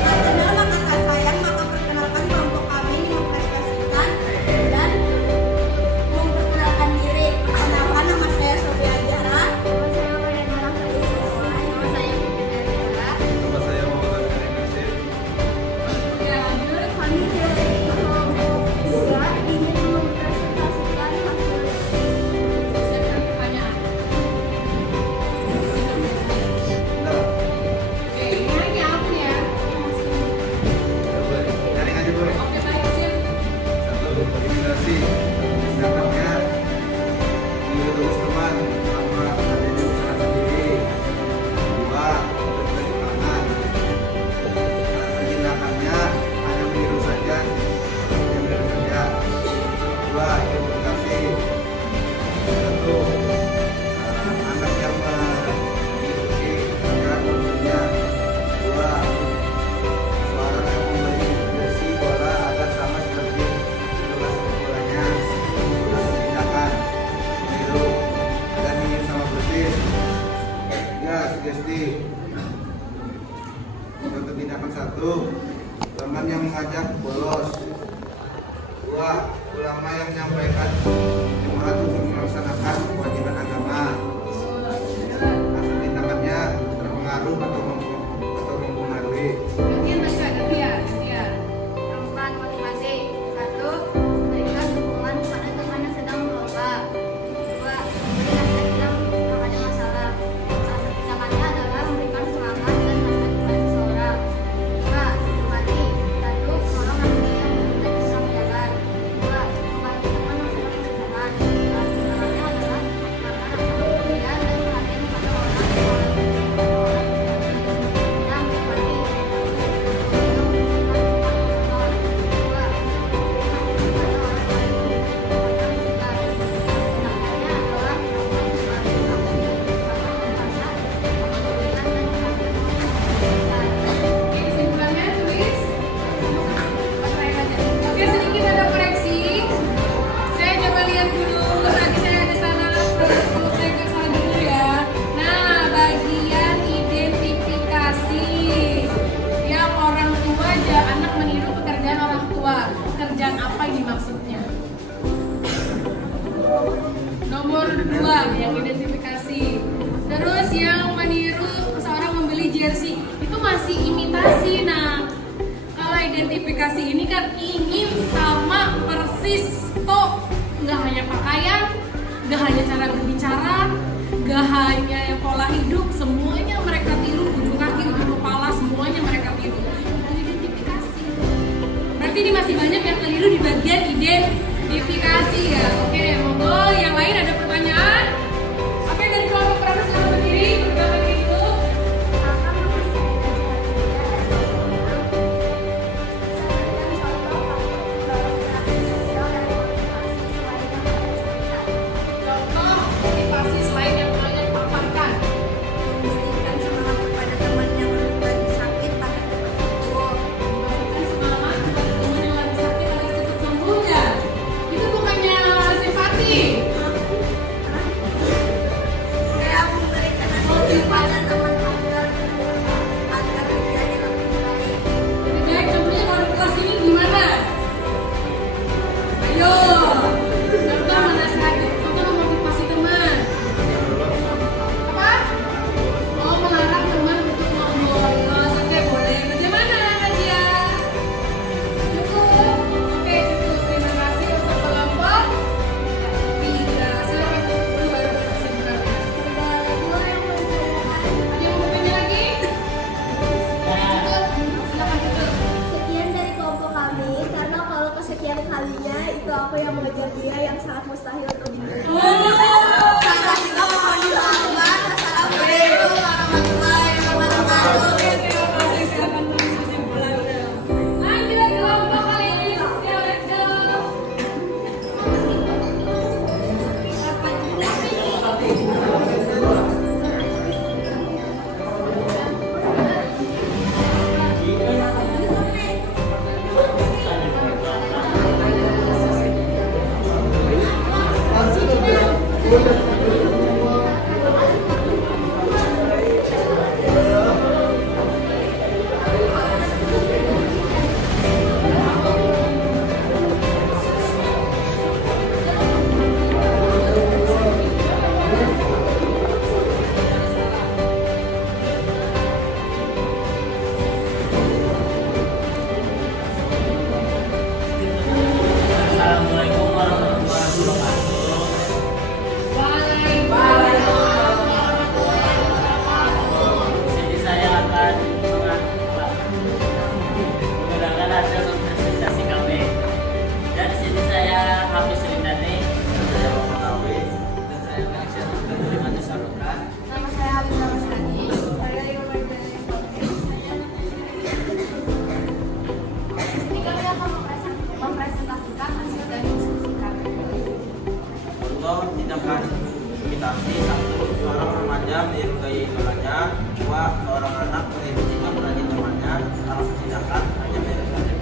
Adalah maka tak sayang, maka perkenalkan kelompok kami ini memprestasikan dan memperkenalkan diri. Kenalkan, nama saya Sofia Jara. Nama saya Mariana Rahmadi Sokolan. Nama saya Bunda Dela. Nama saya Muhammad Karim Nasir. Oke, lanjut. Kami dari kelompok 2 ingin mempresentasikan hasil Saya ada pertanyaan. Oke, ini lagi apa ya? Jaring aja boleh. Oke, baik, sip. Satu, eliminasi. Tindakannya menurut teman sama ada di usaha sendiri. Dua, berbagai tangan. Tindakannya hanya meniru saja, hanya meniru saja. Dua, identifikasi. Satu, anak yang mengikuti ajaran gurunya. Dua, suara yang memberi bersih bola agar sama seperti tugas bolanya. Satu tindakan meniru dan ingin sama bersih. Tiga, sugesti. Contoh tindakan satu, teman yang mengajak bolos. Dua, ulama yang menyampaikan jemaat untuk melaksanakan kewajiban agama. Hasil tindakannya terpengaruh atau mempengaruhi. Mungkin baca gitu ya, ya. Keempat, motivasi. 1. Berikan dukungan pada teman yang sedang berlomba. 2. Beri nasihat yang ada masalah. Hasil tindakannya adalah memberikan semangat dan nasihat kepada seseorang. 3. Empati. 1. Menolong anak yang tidak bisa berjalan. 2. Membantu teman yang sedang kesusahan. Hasil tindakannya adalah melakukan rasa kepedulian dan perhatian kepada orang yang mengalami kesusahan. 6. Empati. itu masih imitasi. Nah, kalau identifikasi ini kan ingin sama persis toh, nggak hanya pakaian, nggak hanya cara berbicara, nggak hanya pola hidup, semuanya mereka tiru, ujung kaki, ujung kepala, semuanya mereka tiru. Itu identifikasi. Berarti ini masih banyak yang keliru di bagian identifikasi ya. Oke, monggo yang lain ada pertanyaan? Oke, dari kelompok Pramas selamat berdiri, bersama itu. Contoh motivasi selain yang kalian paparkan. Memberikan semangat kepada teman yang lagi sakit agar cepat sembuh. Memberikan semangat kepada teman yang lagi sakit agar cepat sembuh ya. Itu bukannya simpati. Saya memberikan nasihat kepada teman agar menjadi lebih baik. Lebih baik contohnya kalau di kelas ini gimana? Ayo, contoh menasihati, contoh memotivasi teman. Apa? Oh, melarang teman untuk bolos. Oke, boleh. Bagaimana, Nadia? Cukup? Oke, cukup. Terima kasih untuk kelompok 3. Silakan dulu baru kesimpulan. Ada yang mau bertanya lagi? Cukup. Silakan tutup. Sekian dari kelompok kami, karena kalau kesekian kalinya itu aku yang mengejar dia yang sangat mustahil untuk dimiliki. Assalamualaikum warahmatullahi wabarakatuh. Lanjut kelompok kali ini. Let's go. Assalamualaikum warahmatullahi wabarakatuh. Jadi saya akan menggunakan hasil presentasi kami. Dan sini saya Hafiz Rindani, Saya Muhammad Awi dan saya Malaysia dari Mati Sarutra. Nama saya Habib Ramadhani. Di sini kami akan mempresentasikan hasil dari diskusi kami. Contoh tindakan imitasi: 1. Seorang remaja meniru gaya idolanya. 2. Seorang anak meniru sikap rajin temannya. Salah tindakan hanya meniru saja.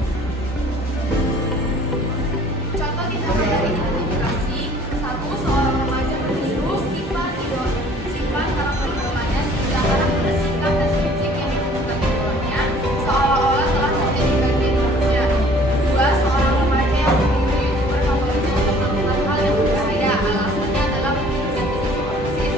Contoh tindakan dari identifikasi: 1. Seorang remaja meniru sifat karakter idolanya sehingga anak bersikap dan prinsip yang ditentukan idolanya seolah-olah telah menjadi bagian hidupnya. 2. Seorang remaja yang meniru youtuber favoritnya untuk melakukan hal yang berbahaya. Alasannya adalah menginginkan tujuan persis.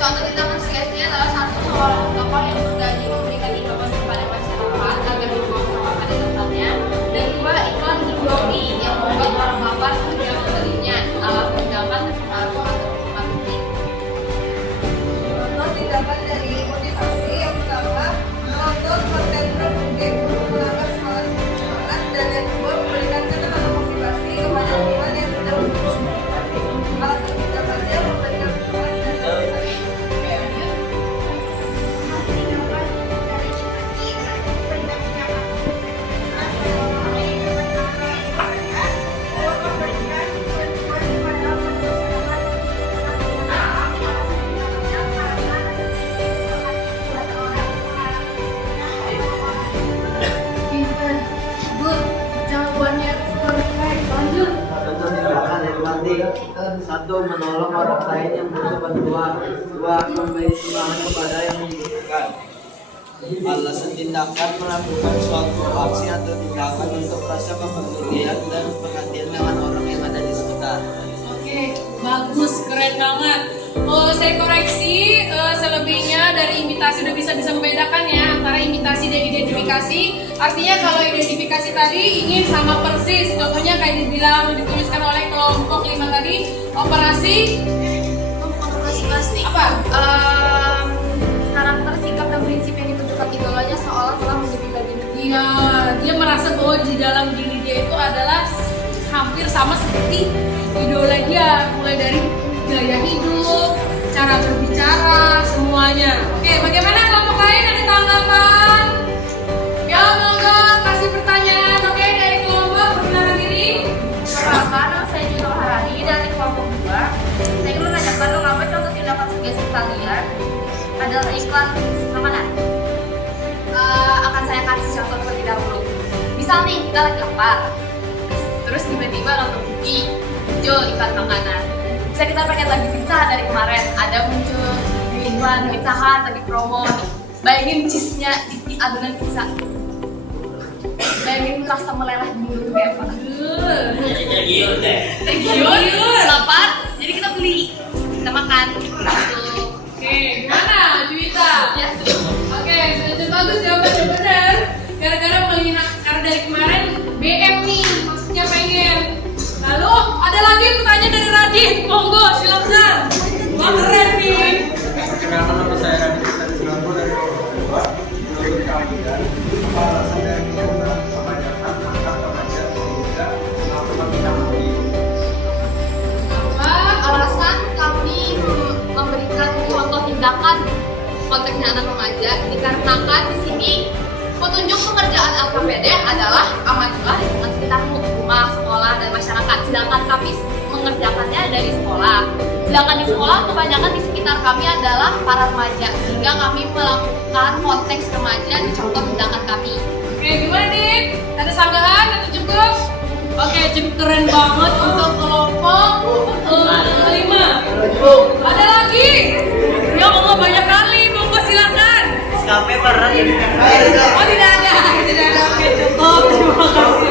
Contoh tindakan sugesti adalah 1. Seorang tokoh yang bergaji memberikan imbauan kepada masyarakat agar dibuang sampah pada tempatnya. Dan 2. Iklan Indomie yang membuat orang lapar segera membelinya. Alat tindakan terpengaruh atau marketing. Contoh tindakan dari motivasi yang pertama, menonton konten produktif menggunakan semangat perjuangan, dan yang kedua memberikan kata-kata motivasi kepada teman yang sedang bermotivasi. Alasan tindakannya memberikan semangat dan motivasi. Pinter. Good. Jawabannya perfect. Lanjut. Contoh tindakan yang penting: 1. Menolong orang lain yang butuh bantuan. 2. Memberi sumbangan kepada yang membutuhkan. Alasan tindakan: melakukan suatu aksi atau tindakan untuk rasa kepedulian dan perhatian dengan orang yang ada di sekitar. Oke, bagus, keren banget. Saya koreksi, selebihnya dari imitasi udah bisa membedakan ya antara imitasi dan identifikasi. Artinya kalau identifikasi tadi ingin sama persis, contohnya kayak dibilang dituliskan oleh kelompok 5 tadi, operasi plastik apa? karakter, sikap, dan prinsip yang ditunjukkan idolanya seolah telah menjadi bagian. Iya, dia merasa bahwa di dalam diri dia itu adalah hampir sama seperti idola dia, mulai dari gaya hidup, cara berbicara, semuanya. Oke, bagaimana kelompok lain ada tanggapan? Ya, monggo kasih pertanyaan. Oke, dari kelompok perkenalkan diri. Perkenalkan, nama saya Juno Harani dari kelompok 2. Saya ingin menanyakan mengapa contoh tindakan sugesti kalian adalah iklan makanan. Akan saya kasih contoh terlebih dahulu. Misal nih, kita lagi lapar, terus tiba-tiba nonton TV, muncul iklan makanan. Bisa kita pengen lagi pizza dari kemarin, ada muncul iklan Pizza Hut lagi promo. Bayangin cheese-nya di adonan pizza. Bayangin rasa meleleh di mulut kayak apa? Tergiur deh. Tergiur, lapar, jadi kita beli, kita makan. Oke, gimana Juwita? Ya, Oke, sudah bagus jawabannya benar. Gara-gara melihat, karena dari kemarin BM nih, maksudnya pengen. Lalu ada lagi pertanyaan dari Radit, monggo silakan. Wah keren nih. Perkenalkan, nama saya Radit Sadisanto dari kelompok 2. Menurut kalian, apa alasan dari kebanyakan anak remaja sehingga melakukan tindakan ini? alasan kami memberikan contoh tindakan konteksnya anak remaja dikarenakan di sini petunjuk pengerjaan LKPD adalah amatilah lingkungan sekitarmu, rumah, sekolah, dan masyarakat. Sedangkan kami mengerjakannya dari sekolah. Sedangkan di sekolah kebanyakan di sekitar kami adalah para remaja, sehingga kami melakukan konteks remaja di contoh tindakan kami. Oke, gimana nih? Ada sanggahan atau cukup? Oke, cukup keren banget untuk kelompok 5. Ada lagi? Ya Allah, banyak kali. Monggo silakan. Skape pernah jadi Oh, tidak ada. Oke, cukup. Terima kasih.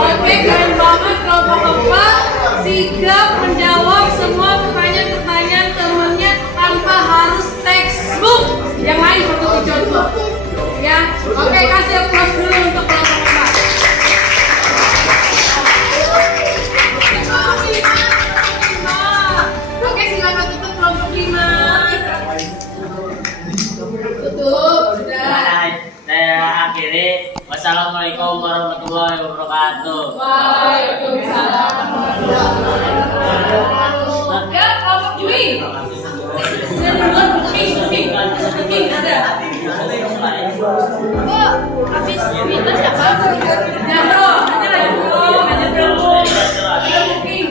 Oke, keren banget kelompok 4. Sigap menjawab semua pertanyaan-pertanyaan temennya tanpa harus textbook. Yang lain perlu dicontoh. Ya, oke, kasih applause dulu untuk kelompok 4. Oke, silakan tutup kelompok 5. Tutup, sudah. Saya akhiri. Wassalamualaikum warahmatullahi wabarakatuh. Waalaikumsalam warahmatullahi wabarakatuh. Ya, kelompok Dwi. Booking ada. Bu, habis itu siapa? Ya, bro. Ada lagi, bro. Ada booking.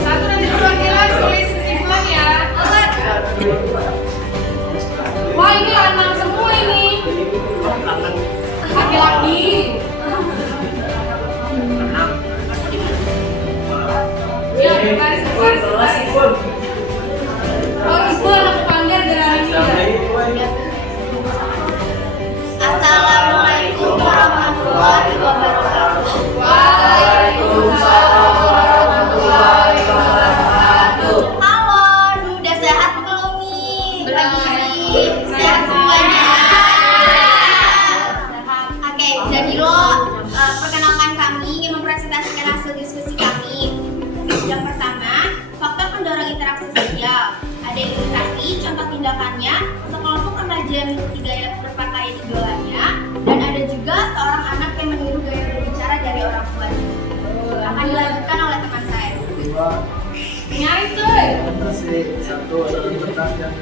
Satu nanti perwakilan tulis kesimpulan ya. Wah, ini lanang semua ini. Laki-laki. Ya, baris. Oh, Iqbal aku panggil dari ini. Assalamualaikum warahmatullahi wabarakatuh. Waalaikumsalam warahmatullahi wabarakatuh. Halo, udah sehat belum nih? Pagi sehat Sehat. semuanya. Oke, jadi perkenalkan kami ingin mempresentasikan hasil diskusi kami. Yang pertama, faktor pendorong interaksi sosial. Ada ilustrasi contoh tindakannya, sekelompok remaja yang mengikuti gaya berpakaian idolanya, dan ada juga seorang anak yang meniru gaya berbicara dari orang tuanya. Akan dilanjutkan oleh teman saya. Nyaris tuh. Satu, saling bertanya.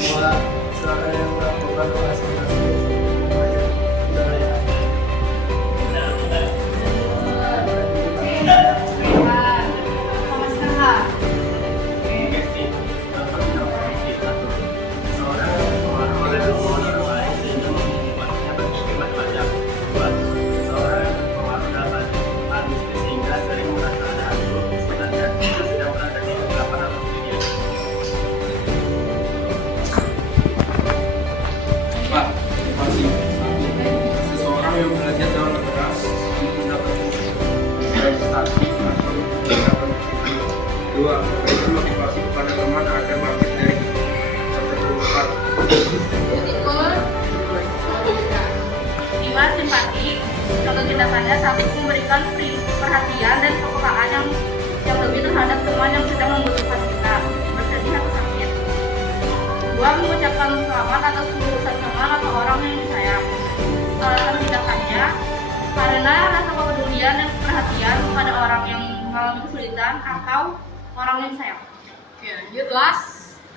Dua, cara yang melakukan klasifikasi budaya. Sama setengah. 2. Simpati. Contoh tindakannya: 1. Memberikan perhatian dan kepekaan yang lebih terhadap teman yang sedang membutuhkan kita, bersedih atau sakit. 2. Mengucapkan selamat atas kelulusan teman atau orang yang disayang. Alasan tindakannya karena rasa kepedulian dan perhatian kepada orang yang mengalami kesulitan atau orang yang disayang. Oke, lanjut last.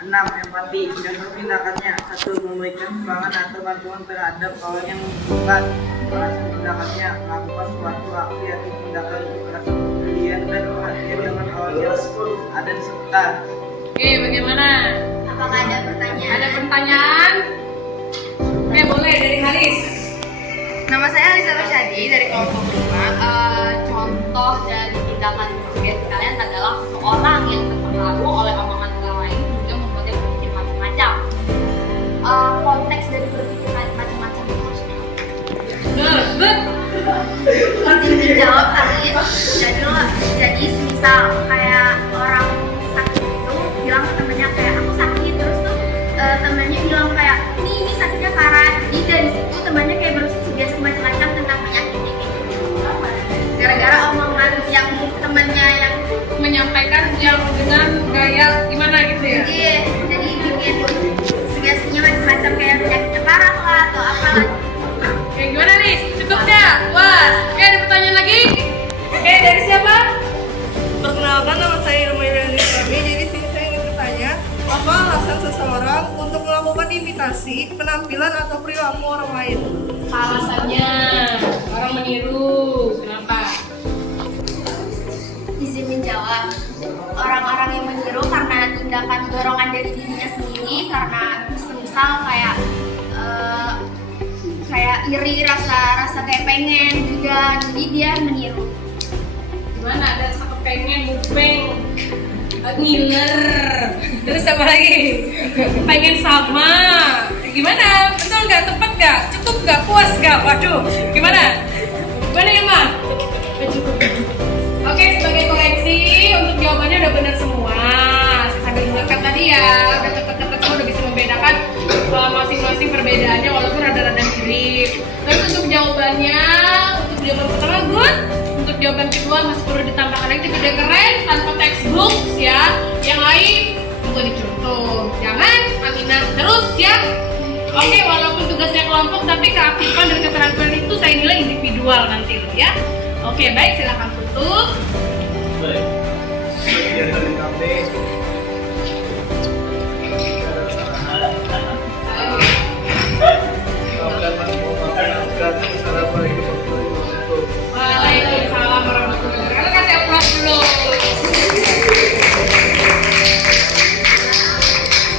6. Empati. Contoh tindakannya: 1. Memberikan sumbangan atau bantuan terhadap orang yang membutuhkan. Alasan tindakannya: melakukan suatu aksi atau tindakan untuk rasa kepedulian dan perhatian dengan orang yang ada di sekitar. Oke, bagaimana? Apakah ada pertanyaan? Ada pertanyaan? Oke, boleh dari Haris. Nama saya Alisa Rosyadi dari kelompok 5. Contoh dari tindakan berbeda kalian adalah seseorang yang terpengaruh oleh omongan orang lain hingga membuatnya berpikir macam-macam. Konteks dari berpikir macam-macam itu harusnya dijawab Aris. Jadi misal kayak orang sakit itu bilang ke temennya kayak aku sakit, terus tuh temennya bilang kayak ini sakitnya parah. Jadi dari situ temannya kayak bersugesti macam-macam tentang penyakit gitu. Gara-gara omongan yang temannya yang Menyampaikan yang dengan gaya gimana gitu ya? jadi bikin sugestinya macam-macam kayak penyakitnya parah lah atau apa lah. Oke, gimana nih? Cukup dah? Puas? Oke, ada pertanyaan lagi? Oke, dari siapa? Perkenalkan, nama saya Irma Iriani Suami. Jadi sini saya ingin bertanya, apa alasan seseorang untuk melakukan imitasi penampilan atau perilaku orang lain? Alasannya orang meniru. Kenapa? Izin menjawab. Orang-orang yang meniru karena tindakan dorongan dari dirinya sendiri, karena semisal kayak iri, rasa kayak pengen juga, jadi dia meniru. Gimana? Ada rasa kepengen, mupeng, ngiler, terus apa lagi? Pengen sama. Gimana? Betul nggak? Tepat nggak? Cukup nggak? Puas nggak? Waduh, gimana? Gimana ya, Ma? Oke, sebagai koreksi untuk jawabannya udah benar semua. Sambil melekat tadi ya, udah cepet-cepet udah bisa membedakan masing-masing perbedaannya walaupun rada-rada mirip. Terus untuk jawaban pertama good, untuk jawaban kedua masih perlu ditambahkan lagi, tapi udah keren tanpa textbook ya. Yang lain tunggu dicontoh, jangan Aminah terus ya. Oke, walaupun tugasnya kelompok tapi keaktifan dan keterampilan itu saya nilai individual nanti loh ya. Oke, baik, silakan tutup. Waalaikumsalam warahmatullahi wabarakatuh. Kasih aplaus dulu.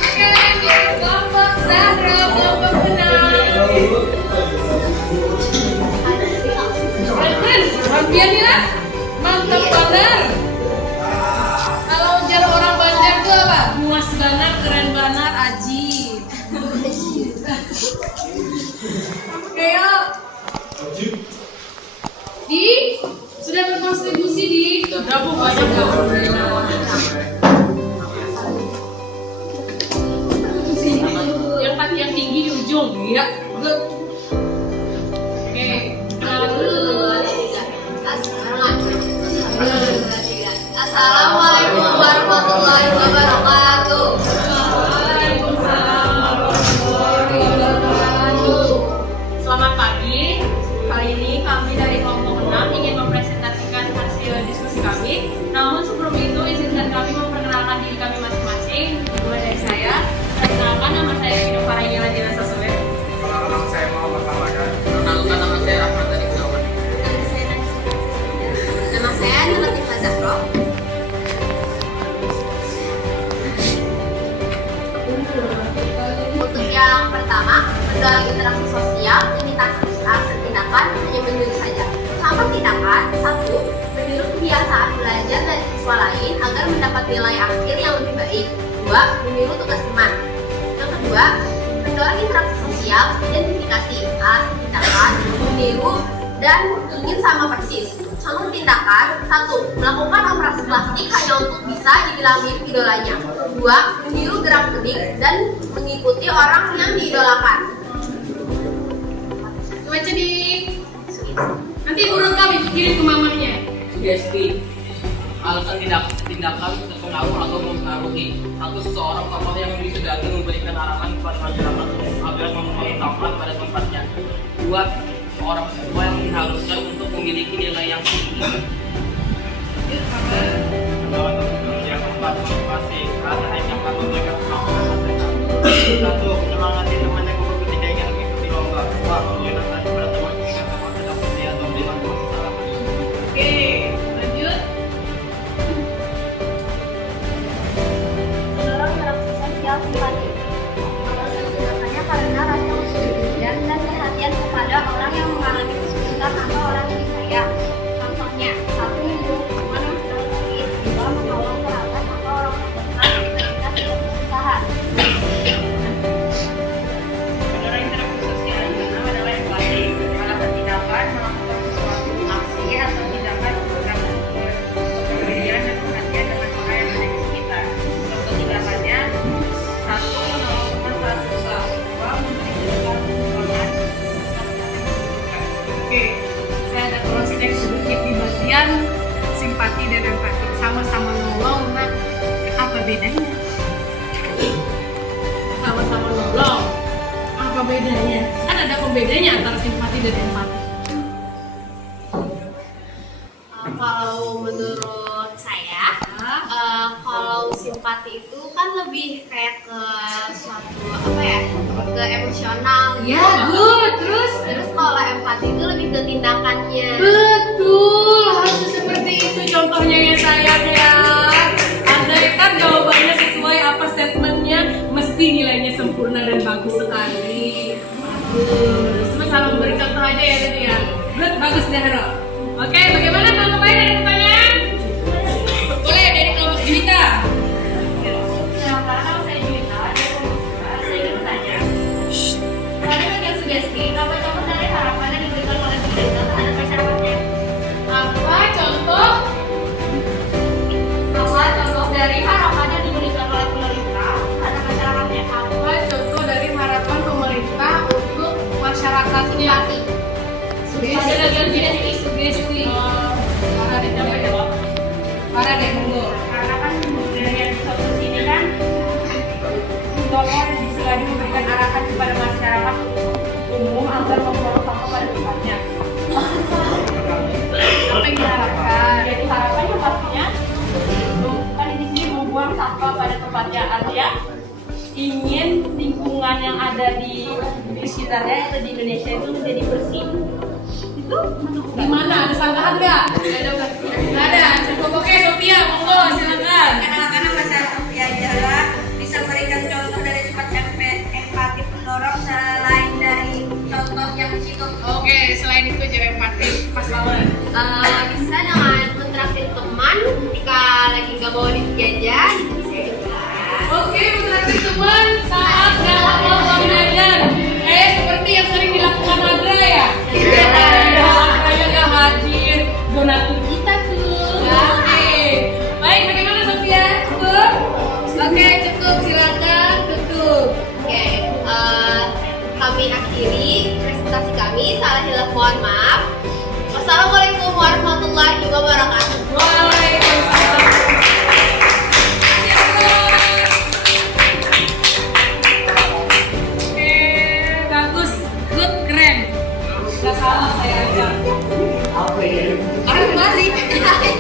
Oke, lanjut kelompok Zahra, kelompok benar. Hampir nih lah, mantap banget. Kalau ujar orang Banjar tuh apa? Muas banget, keren banget, ajib. Oke yuk. Di sudah berkontribusi di gabung banyak yang tinggi di ujung ya. Oke, kenalan dulu. Assalamualaikum warahmatullahi wabarakatuh. Selamat pagi. Kali ini kami dari kelompok 6 ingin mempresentasikan hasil diskusi kami. Namun sebelum itu izinkan kami memperkenalkan diri kami masing-masing. Mulai dari saya. Perkenalkan, nama saya Vino Farahiyah Ladina Sasole. Perkenalkan, saya Muhammad Ramadan. Perkenalkan, nama saya Rahmat Tadi Gunawan. Nama saya Latifah Zahra. Untuk yang pertama, mendorong interaksi sosial, imitasi tindakan hanya meniru saja. Contoh tindakan: 1. Meniru kebiasaan belajar dari siswa lain agar mendapat nilai akhir yang lebih baik. 2. Meniru tugas teman. Yang kedua, mendorong interaksi sosial, identifikasi tindakan, meniru, dan ingin sama persis. Contoh tindakan: 1. Melakukan operasi plastik hanya untuk bisa dibilangin idolanya. 2. Meniru gerak-gerik dan mengikuti orang yang diidolakan. Baca sedih. Nanti urut kami kirim ke mamanya. Sugesti. Alasan tindakan terpengaruh atau mempengaruhi. Satu, seseorang tokoh yang disegani memberikan arahan kepada masyarakat agar membuang sampah pada tempatnya. Dua, seorang tua yang diharuskan untuk memiliki nilai yang tinggi. Yang keempat, motivasi. Ada yang akan memberikan kemampuan. Satu, menyemangati teman yang ketika ingin mengikuti lomba. Dua, memberikan kepada teman jika teman sedang sedih atau dilakukan kesalahan. Oke, lanjut. Mendorong interaksi sosial simpati. Alasan tindakannya karena rasa kepedulian dan perhatian kepada orang yang mengalami kesulitan atau orang yang disayang. Contohnya, satu mendukung teman yang sedang sakit, dua menolong kerabat atau orang terdekat ketika sedang kesusahan. Mendorong interaksi sosial yang pertama adalah empati. Alasan tindakan melakukan sesuatu aksi atau tindakan untuk kepedulian dan perhatian dengan orang yang ada di sekitar. Contoh tindakannya, satu, menolong teman saat susah. Dua, memberikan dukungan. Oke, saya ada cross check sedikit di bagian simpati dan empati. Sama-sama nolong, nah apa bedanya? Sama-sama nolong, apa bedanya? Kan ada pembedanya antara simpati dan empati. Kalau menurut saya, kalau simpati itu kan lebih kayak ke suatu apa ya, ke emosional. Ya, good. Terus kalau empati itu lebih ke tindakannya. Betul, harus seperti itu contohnya ya sayang ya. Andaikan jawabannya sesuai apa statementnya, mesti nilainya sempurna dan bagus sekali. Bagus. Cuma salah memberi contoh aja ya tadi ya. Good, bagus deh Hero. Oke, bagaimana kelompok lain ada pertanyaan? Boleh dari kelompok Juwita. Karena saya Juwita, saya ingin bertanya. Pada bagian sugesti, apa contoh dari harapan yang diberikan oleh pemerintah terhadap masyarakatnya? Apa contoh? Apa contoh dari harapan yang diberikan oleh pemerintah terhadap masyarakatnya? Apa contoh dari harapan pemerintah untuk masyarakatnya? Ada bagian sugesti. Parah deh, coba jawab. Parah deh, monggo. Karena kan dari yang satu sini kan tolong disegani memberikan arahan kepada masyarakat umum agar membuang sampah pada tempatnya. Apa yang diharapkan? Jadi harapannya pastinya kan di sini membuang sampah pada tempatnya, artinya ingin lingkungan yang ada di sekitarnya atau di Indonesia itu menjadi bersih. Itu Di mana? Ada sanggahan nggak? Nggak ada. Oke, Sophia, monggo silakan. Anak-anak masyarakat Sophia Jara bisa memberikan contoh dari sifat empati pendorong selain dari contoh yang di situ. Oke, selain itu jangan empati, pas lawan. Bisa dengan mentraktir teman ketika lagi nggak bawa duit jajan, itu bisa juga. Oke, mentraktir teman saat dalam lomba belajar. Seperti yang sering dilakukan Adra ya? Iya. Adranya nggak hadir, donatur kita tuh. Oke. Baik, bagaimana Sophia? Cukup? Oke, cukup. Silakan tutup. Oke, kami akhiri presentasi kami. Salah hilaf mohon maaf. Wassalamualaikum warahmatullahi wabarakatuh. Waalaikumsalam. Oke, bagus, good, keren. Gak salah saya aja. Orang kembali. Oke,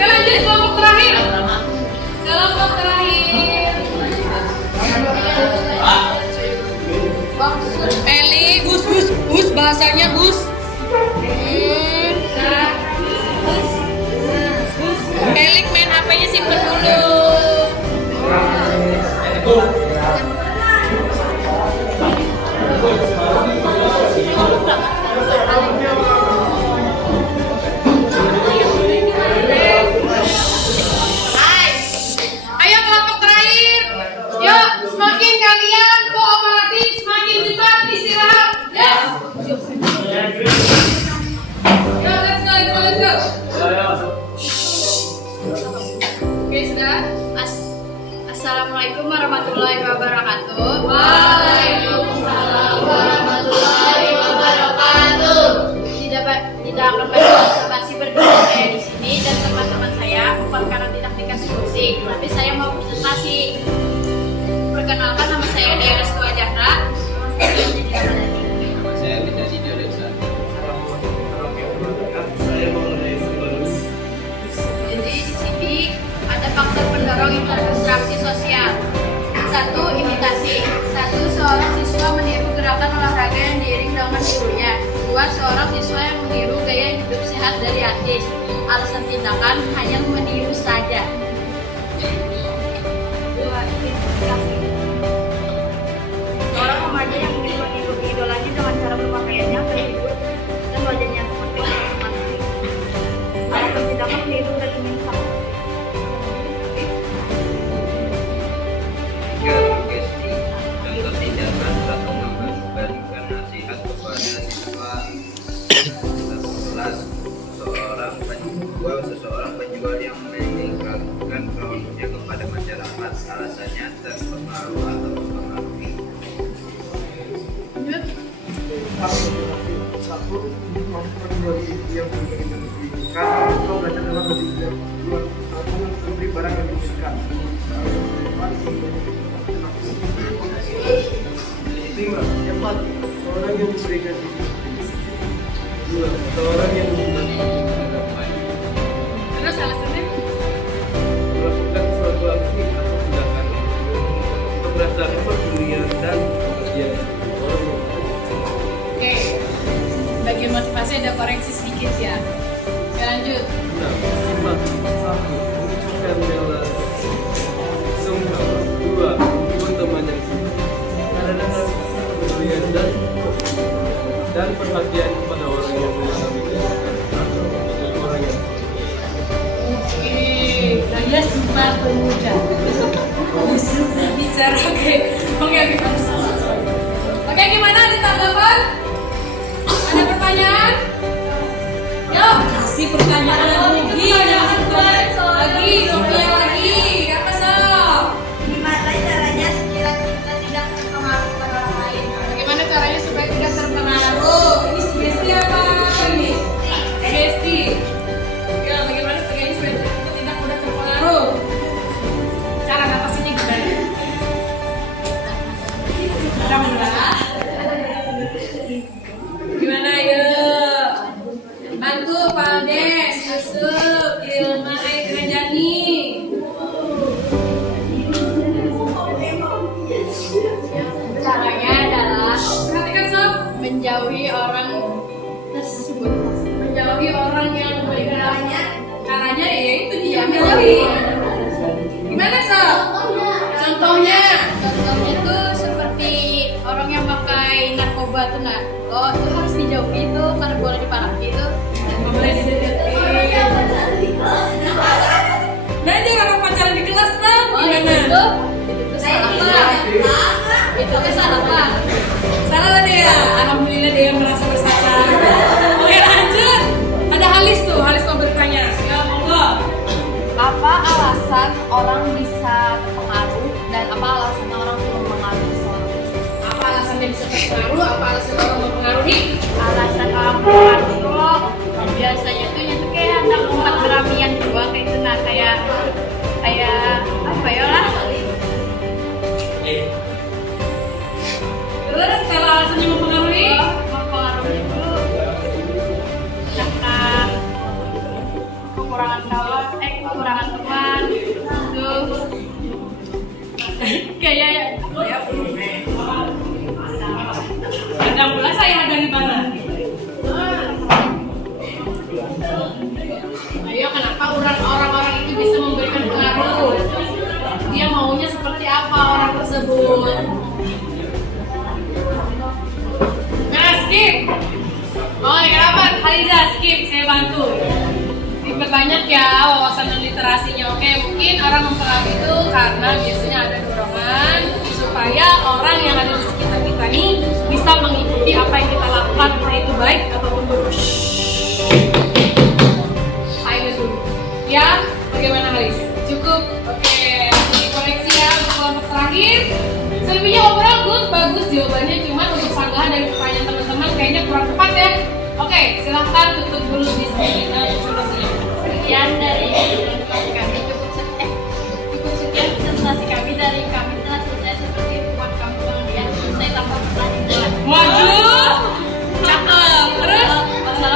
lanjut kelompok terakhir. Kelompok terakhir. Eli, Gus, bahasanya Gus. Elik main HP-nya simpen dulu. Ayo kelompok terakhir. Yuk, semakin kalian kooperatif, semakin cepat istirahat. Ya. Yo, let's go. Oke, sudah. Assalamualaikum warahmatullahi siswa yang meniru gaya hidup sehat dari artis. Alasan tindakan hanya meniru saja. 2. Inspirasi. Seorang remaja yang meniru idolanya dengan cara berpakaiannya, terhibur, dan wajahnya seperti orang romantis. Alasan tindakan meniru dan ingin sama. 3. Sugesti. Contoh tindakan saat memberikan nasihat kepada siswa kelas. Seseorang penjual yang meningkatkan produknya kepada masyarakat, alasannya terpengaruh atau mempengaruhi. Satu, menjual yang memberikan pendidikan atau belajar dalam pendidikan. 2. Memberi barang yang dibutuhkan. 5. Yang 4. Seorang yang memberikan didikan. 2. Seorang yang Terus alasannya? Melakukan suatu aksi atau tindakan untuk merasakan kepedulian dan kebahagiaan. Oke, bagian motivasi ada koreksi sedikit ya. Ya lanjut. Nah, simak. 1. Menunjukkan bela sungkawa. 2. Menghibur teman yang sedih. Karena kepedulian dan perhatian kepada orang yang mengalami kesulitan atau orang yang Gaya Sumpah Pemuda. Bicara oke, kita salah. Oke, gimana ada tanggapan? Ada pertanyaan? Yuk, kasih pertanyaan lagi. Lagi, Sophia lagi. Apa Sob? Gimana caranya sekiranya kita tidak terpengaruh pada orang lain? Bagaimana caranya supaya tidak terpengaruh? Ini sugesti apa? Ini sugesti. Ya, bagaimana caranya supaya kita tidak mudah terpengaruh? Cara ngatasinnya gimana? Alhamdulillah. Gimana yuk? Bantu Pak Des, Yusuf, Ilma, Kerajani. Caranya adalah Perhatikan Sob. menjauhi orang tersebut. Menjauhi orang yang memberikan caranya ya itu dia menjauhi. Gimana Sob? Contohnya Contohnya tuh seperti orang yang pakai narkoba tuh nah, oh itu harus dijauhi itu karena boleh diparahi itu. nggak boleh dideketin. Nah jangan pacaran di kelas Sob. Oh Gimana? itu salah Pak. Itu salah Pak. Salah lah dia. Alhamdulillah dia merasa bersalah. Oke lanjut. Ada Halis tuh, Halis mau bertanya. Ya monggo. Apa alasan orang bisa terpengaruh dan apa alasan orang mempengaruhi seseorang? Apa alasannya bisa terpengaruh? Apa alasan orang mempengaruhi? Alasan orang mempengaruhi kok biasanya tuh itu kayak anak umat beramian doang kayak itu nah kayak apa ya lah? Terus kalau alasannya mempengaruhi? Mempengaruhi itu karena kekurangan kawan, kekurangan teman, terus kayak Kadang pula saya ada di mana? Ayo kenapa orang-orang itu bisa memberikan pengaruh? Dia maunya seperti apa orang tersebut? Nah, skip. Oh, kenapa? Khaliza skip, saya bantu. Diperbanyak ya wawasan dan literasinya. Oke, mungkin orang mempengaruhi itu karena biasanya ada dorongan supaya orang yang ada di sekitar kita ini bisa mengikuti apa yang kita lakukan, entah itu baik ataupun buruk. Ayo dulu. Ya, bagaimana Halis? Cukup? Oke, dikoreksi ya untuk kelompok terakhir. Selebihnya overall good, bagus jawabannya, cuma untuk sanggahan dari pertanyaan teman-teman kayaknya kurang tepat ya. Oke, silahkan tutup dulu diskusi kita presentasinya. sekian dari presentasi kami cukup sekian presentasi kami dari kami telah selesai seperti itu buat kamu kemudian selesai tanpa pertanyaan. Waduh, cakep. Terus? Wassalamualaikum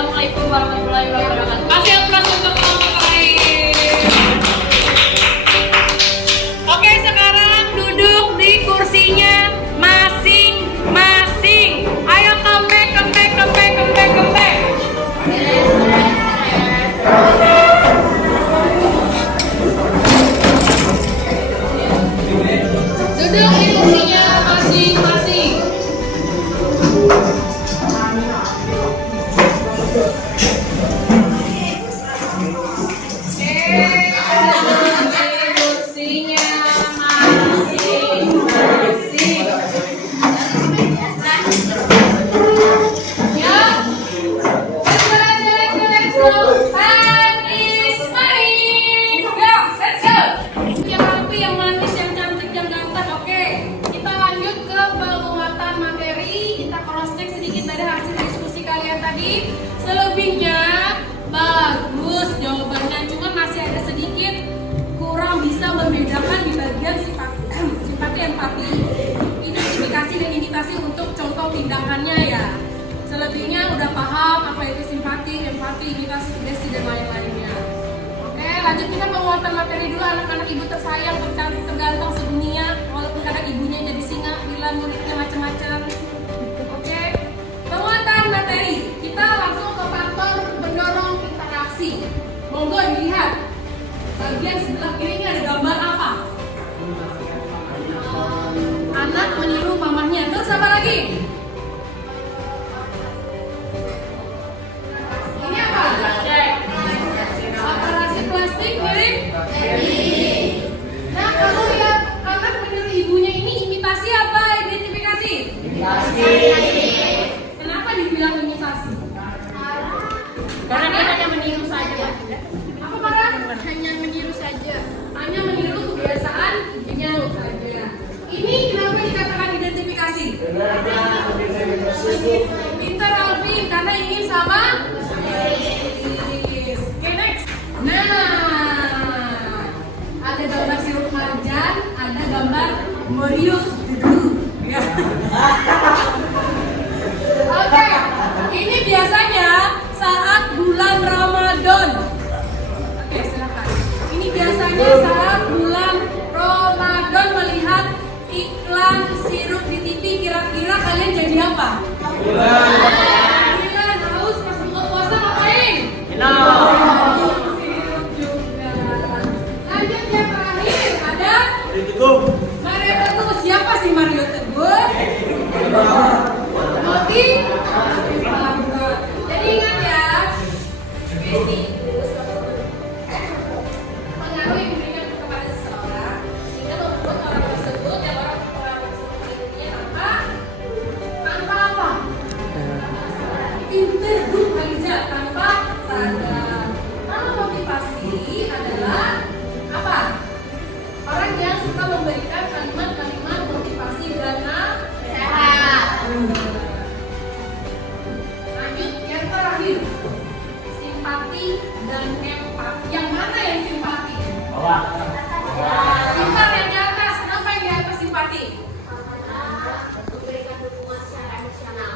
Selebihnya bagus jawabannya, cuma masih ada sedikit kurang bisa membedakan di bagian simpati empati, identifikasi dan imitasi untuk contoh tindakannya ya. Selebihnya udah paham apa itu simpati, empati, imitasi, sugesti dan lain-lainnya. Oke, lanjut kita penguatan materi dulu. Anak-anak ibu tersayang, tergantang sedunia, walaupun kadang ibunya jadi singa, bila muridnya macam-macam. Oke, penguatan materi. Kita langsung ke faktor pendorong interaksi. Monggo dilihat. Bagian sebelah kiri ini ada gambar apa? Anak meniru mamahnya. Terus apa lagi? Ini apa? Operasi plastik mirip? Nah, kalau lihat anak meniru ibunya ini imitasi apa identifikasi? Imitasi. Kenapa dibilang imitasi? Karena dia hanya meniru saja. Apa Farah? Hanya meniru saja. Hanya meniru kebiasaan ibunya saja. Ini kenapa dikatakan identifikasi? Pintar Alvin karena ingin sama. Oke, next. Nah, ada gambar sirup marjan, ada gambar Morius Dudu. Ya. Oke, ini biasanya saat bulan Ramadan. Oke, silakan. Ini biasanya saat bulan Ramadan melihat iklan sirup di TV, kira-kira kalian jadi apa? Kalian haus pas buka puasa ngapain? Sirup juga. Lanjut yang terakhir ada Mario Teguh. Siapa sih Mario Teguh? Moti. Jadi ingat ya, sugesti itu pengaruh yang diberikan kepada seseorang sehingga membuat orang tersebut dan orang tersebut intinya tanpa apa? Pinter bekerja tanpa sadar. Kalau motivasi adalah apa? Orang yang suka memberikan kalimat-kalimat motivasi dan sehat. Lanjut yang terakhir, simpati dan empati. Yang mana yang simpati? Pintar yang di atas. Kenapa yang di atas simpati? Memberikan dukungan secara emosional.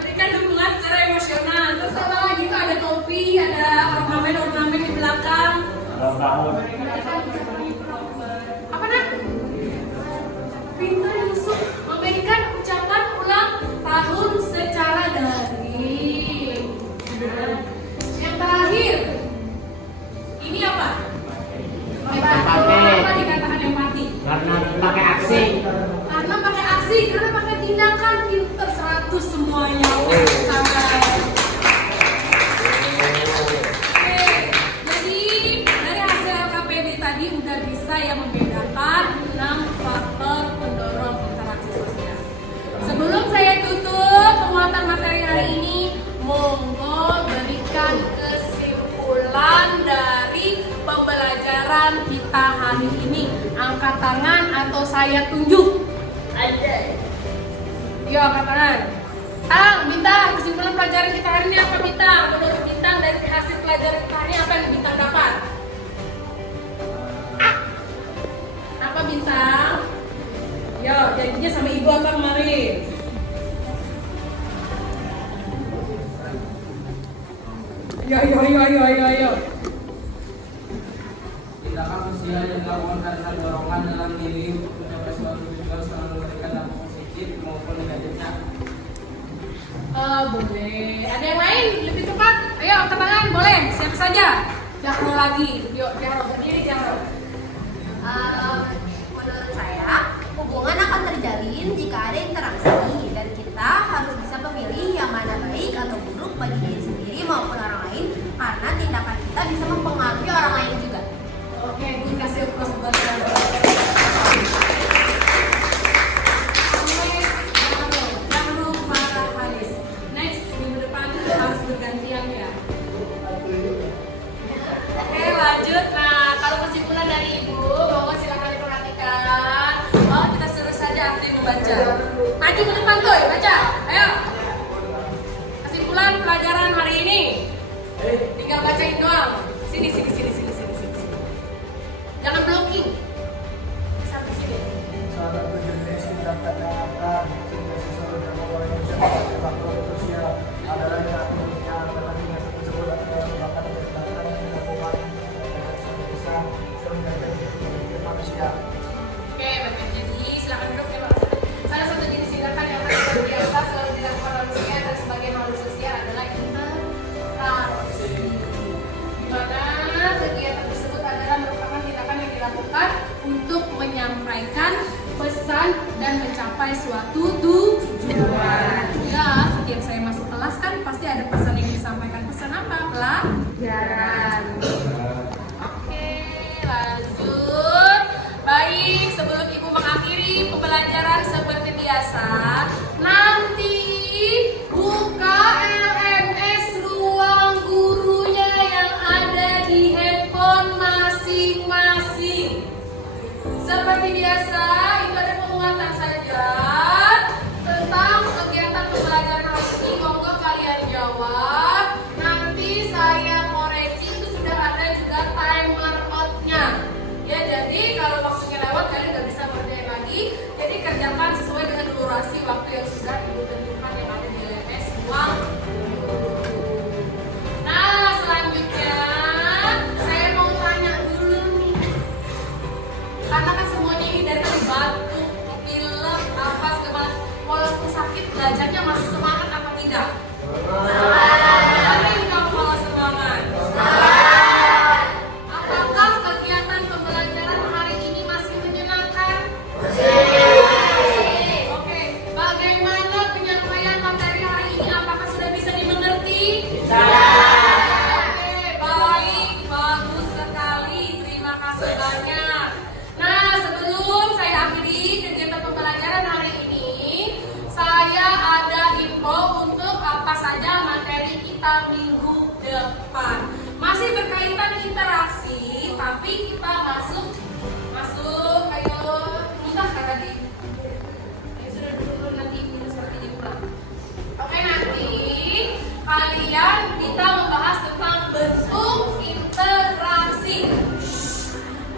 Berikan dukungan secara emosional. Terus apa lagi? Itu ada topi, ada ornamen-ornamen di belakang. Apa nak? Pintar Yusuf memberikan ucapan ulang tahun secara daring. Yang terakhir, ini apa? Apa dikatakan empati? Karena pakai aksi. Karena pakai aksi, karena pakai tindakan. Pintar 100 semuanya. Oke, jadi dari hasil LKPD tadi udah bisa ya membedakan 6 faktor pendorong interaksi sosial. Sebelum saya tutup penguatan materi hari ini, monggo berikan kesimpulan dari pembelajaran kita hari ini. Angkat tangan atau saya tunjuk. Yo, angkat tangan. Bintang, kesimpulan pelajaran kita hari ini apa Bintang? Menurut Bintang dari hasil pelajaran kita hari ini apa yang Bintang dapat? Apa Bintang? Yo, janjinya sama ibu apa kemarin? Yo. Tindakan sosial yang dilakukan karena dorongan dalam diri untuk mencapai suatu tujuan selalu memberikan dampak positif maupun negatifnya. Boleh. Ada yang lain lebih tepat? Ayo angkat tangan, boleh. Siapa saja? Jahro lagi. Yuk, Jahro berdiri Jahro. Menurut saya, hubungan akan terjalin jika ada interaksi dan kita harus bisa memilih yang mana baik atau buruk bagi diri sendiri maupun orang lain karena tindakan kita bisa mempengaruhi orang lain juga. Oke, gue kasih applause buat Jahro. Jahro Farah Haris. Next, minggu depan kita harus bergantian ya. Oke, lanjut. Nah, kalau kesimpulan dari Ibu, monggo silakan diperhatikan. Oh, kita suruh saja Arti membaca. Maju ke depan tuh, baca. Ayo. Kesimpulan pelajaran hari ini. pelajaran dan mencapai suatu tujuan. Ya, setiap saya masuk kelas kan pasti ada pesan yang disampaikan. Pesan apa? Pelajaran. Oke, lanjut. Baik, sebelum Ibu mengakhiri pembelajaran seperti biasa, nanti buka LMS ruang gurunya yang ada di handphone masing-masing. Seperti biasa, itu ada penguatan saja tentang kegiatan pembelajaran hari ini. Monggo kalian jawab. Nanti saya koreksi, itu sudah ada juga timer out-nya. Ya, jadi kalau waktunya lewat kalian nggak bisa ngerjain lagi. Jadi kerjakan sesuai dengan durasi waktu yang sudah Ibu tentukan yang ada di LMS ruang guru. Nah, selanjutnya saya mau tanya dulu nih. Karena kan semuanya ini dari tadi batuk, pilek, apa segala, walaupun sakit belajarnya masih semangat apa tidak? Apa yang kamu kalau semangat? Apakah kegiatan pembelajaran hari ini masih menyenangkan? Oke, bagaimana penyampaian materi hari ini? Apakah sudah bisa dimengerti? Oke, baik, bagus sekali. Terima kasih banyak. Nah, sebelum saya akhiri kegiatan pembelajaran hari ini, saya ada info untuk apa saja materi kita minggu depan. Masih berkaitan interaksi, tapi kita masuk, ayo, muntah kan tadi? Ya sudah dulu, nanti minum seperti pulang. Oke, nanti kalian kita membahas tentang bentuk interaksi.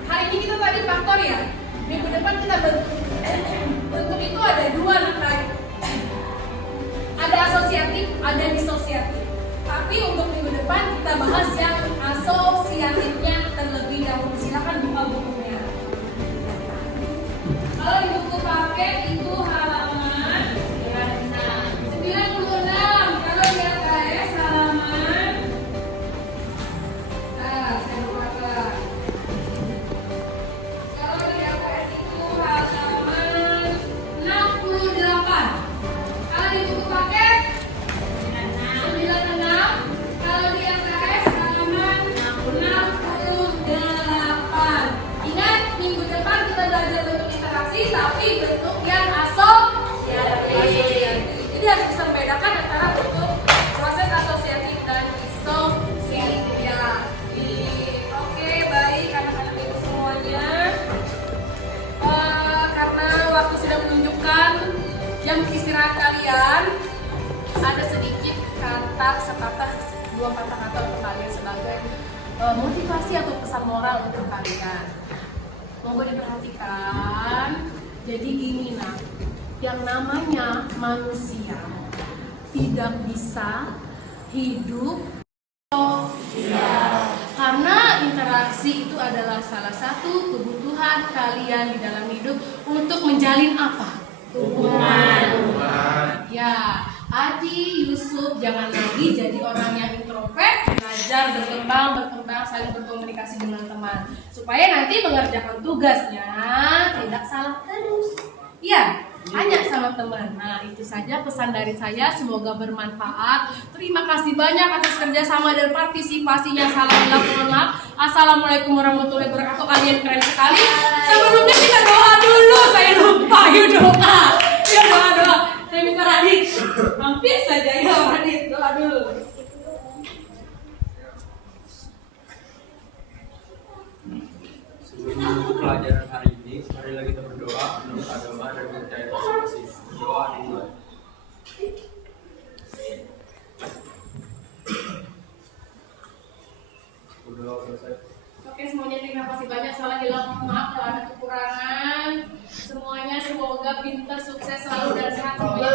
Hari ini kita tadi faktor ya. Minggu depan kita bentuk itu ada dua nanti. Ada asosiatif, ada disosiatif. Tapi untuk minggu depan kita bahas yang asosiatifnya terlebih dahulu. Silakan buka bukunya. Kalau di buku paket itu halaman 96. Kalau di AKS halaman, saya buka. Kalau di AKS itu halaman 68. Kalau di buku paket 96. Kalau di AKS halaman 68. Ingat, minggu depan kita belajar bentuk interaksi, tapi bentuk yang asosiatif. Jadi harus bisa membedakan antara bentuk proses asosiatif dan disosiatif. Oke, baik anak-anak ibu semuanya. Karena waktu sudah menunjukkan jam istirahat kalian, ada sedikit kata sepatah dua kata-kata untuk kalian sebagai motivasi atau pesan moral untuk kalian. Monggo diperhatikan. Jadi gini nah, yang namanya manusia tidak bisa hidup sosial. Karena interaksi itu adalah salah satu kebutuhan kalian di dalam hidup untuk menjalin apa? Hubungan. Ya, Adi, Yusuf jangan lagi jadi orang yang introvert, belajar berkembang, saling berkomunikasi dengan teman, supaya nanti mengerjakan tugasnya tidak salah terus. Iya, tanya sama teman. Nah, itu saja pesan dari saya, semoga bermanfaat. Terima kasih banyak atas kerjasama dan partisipasinya. Salam hilaf, mohon maaf. Assalamualaikum warahmatullahi wabarakatuh. Kalian keren sekali. Sebelumnya kita doa dulu, saya lupa. Yuk doa. Ya doa. Saya minta Radit. Hampir saja ya Radit, doa dulu. Sebelum pelajaran hari ini, marilah kita berdoa menurut agama dan percaya masing-masing. Doa dimulai. Berdoa selesai. Oke, semuanya terima kasih banyak. Salah hilaf, maaf kalau ada kekurangan. Semuanya semoga pintar, sukses selalu dan sehat semuanya.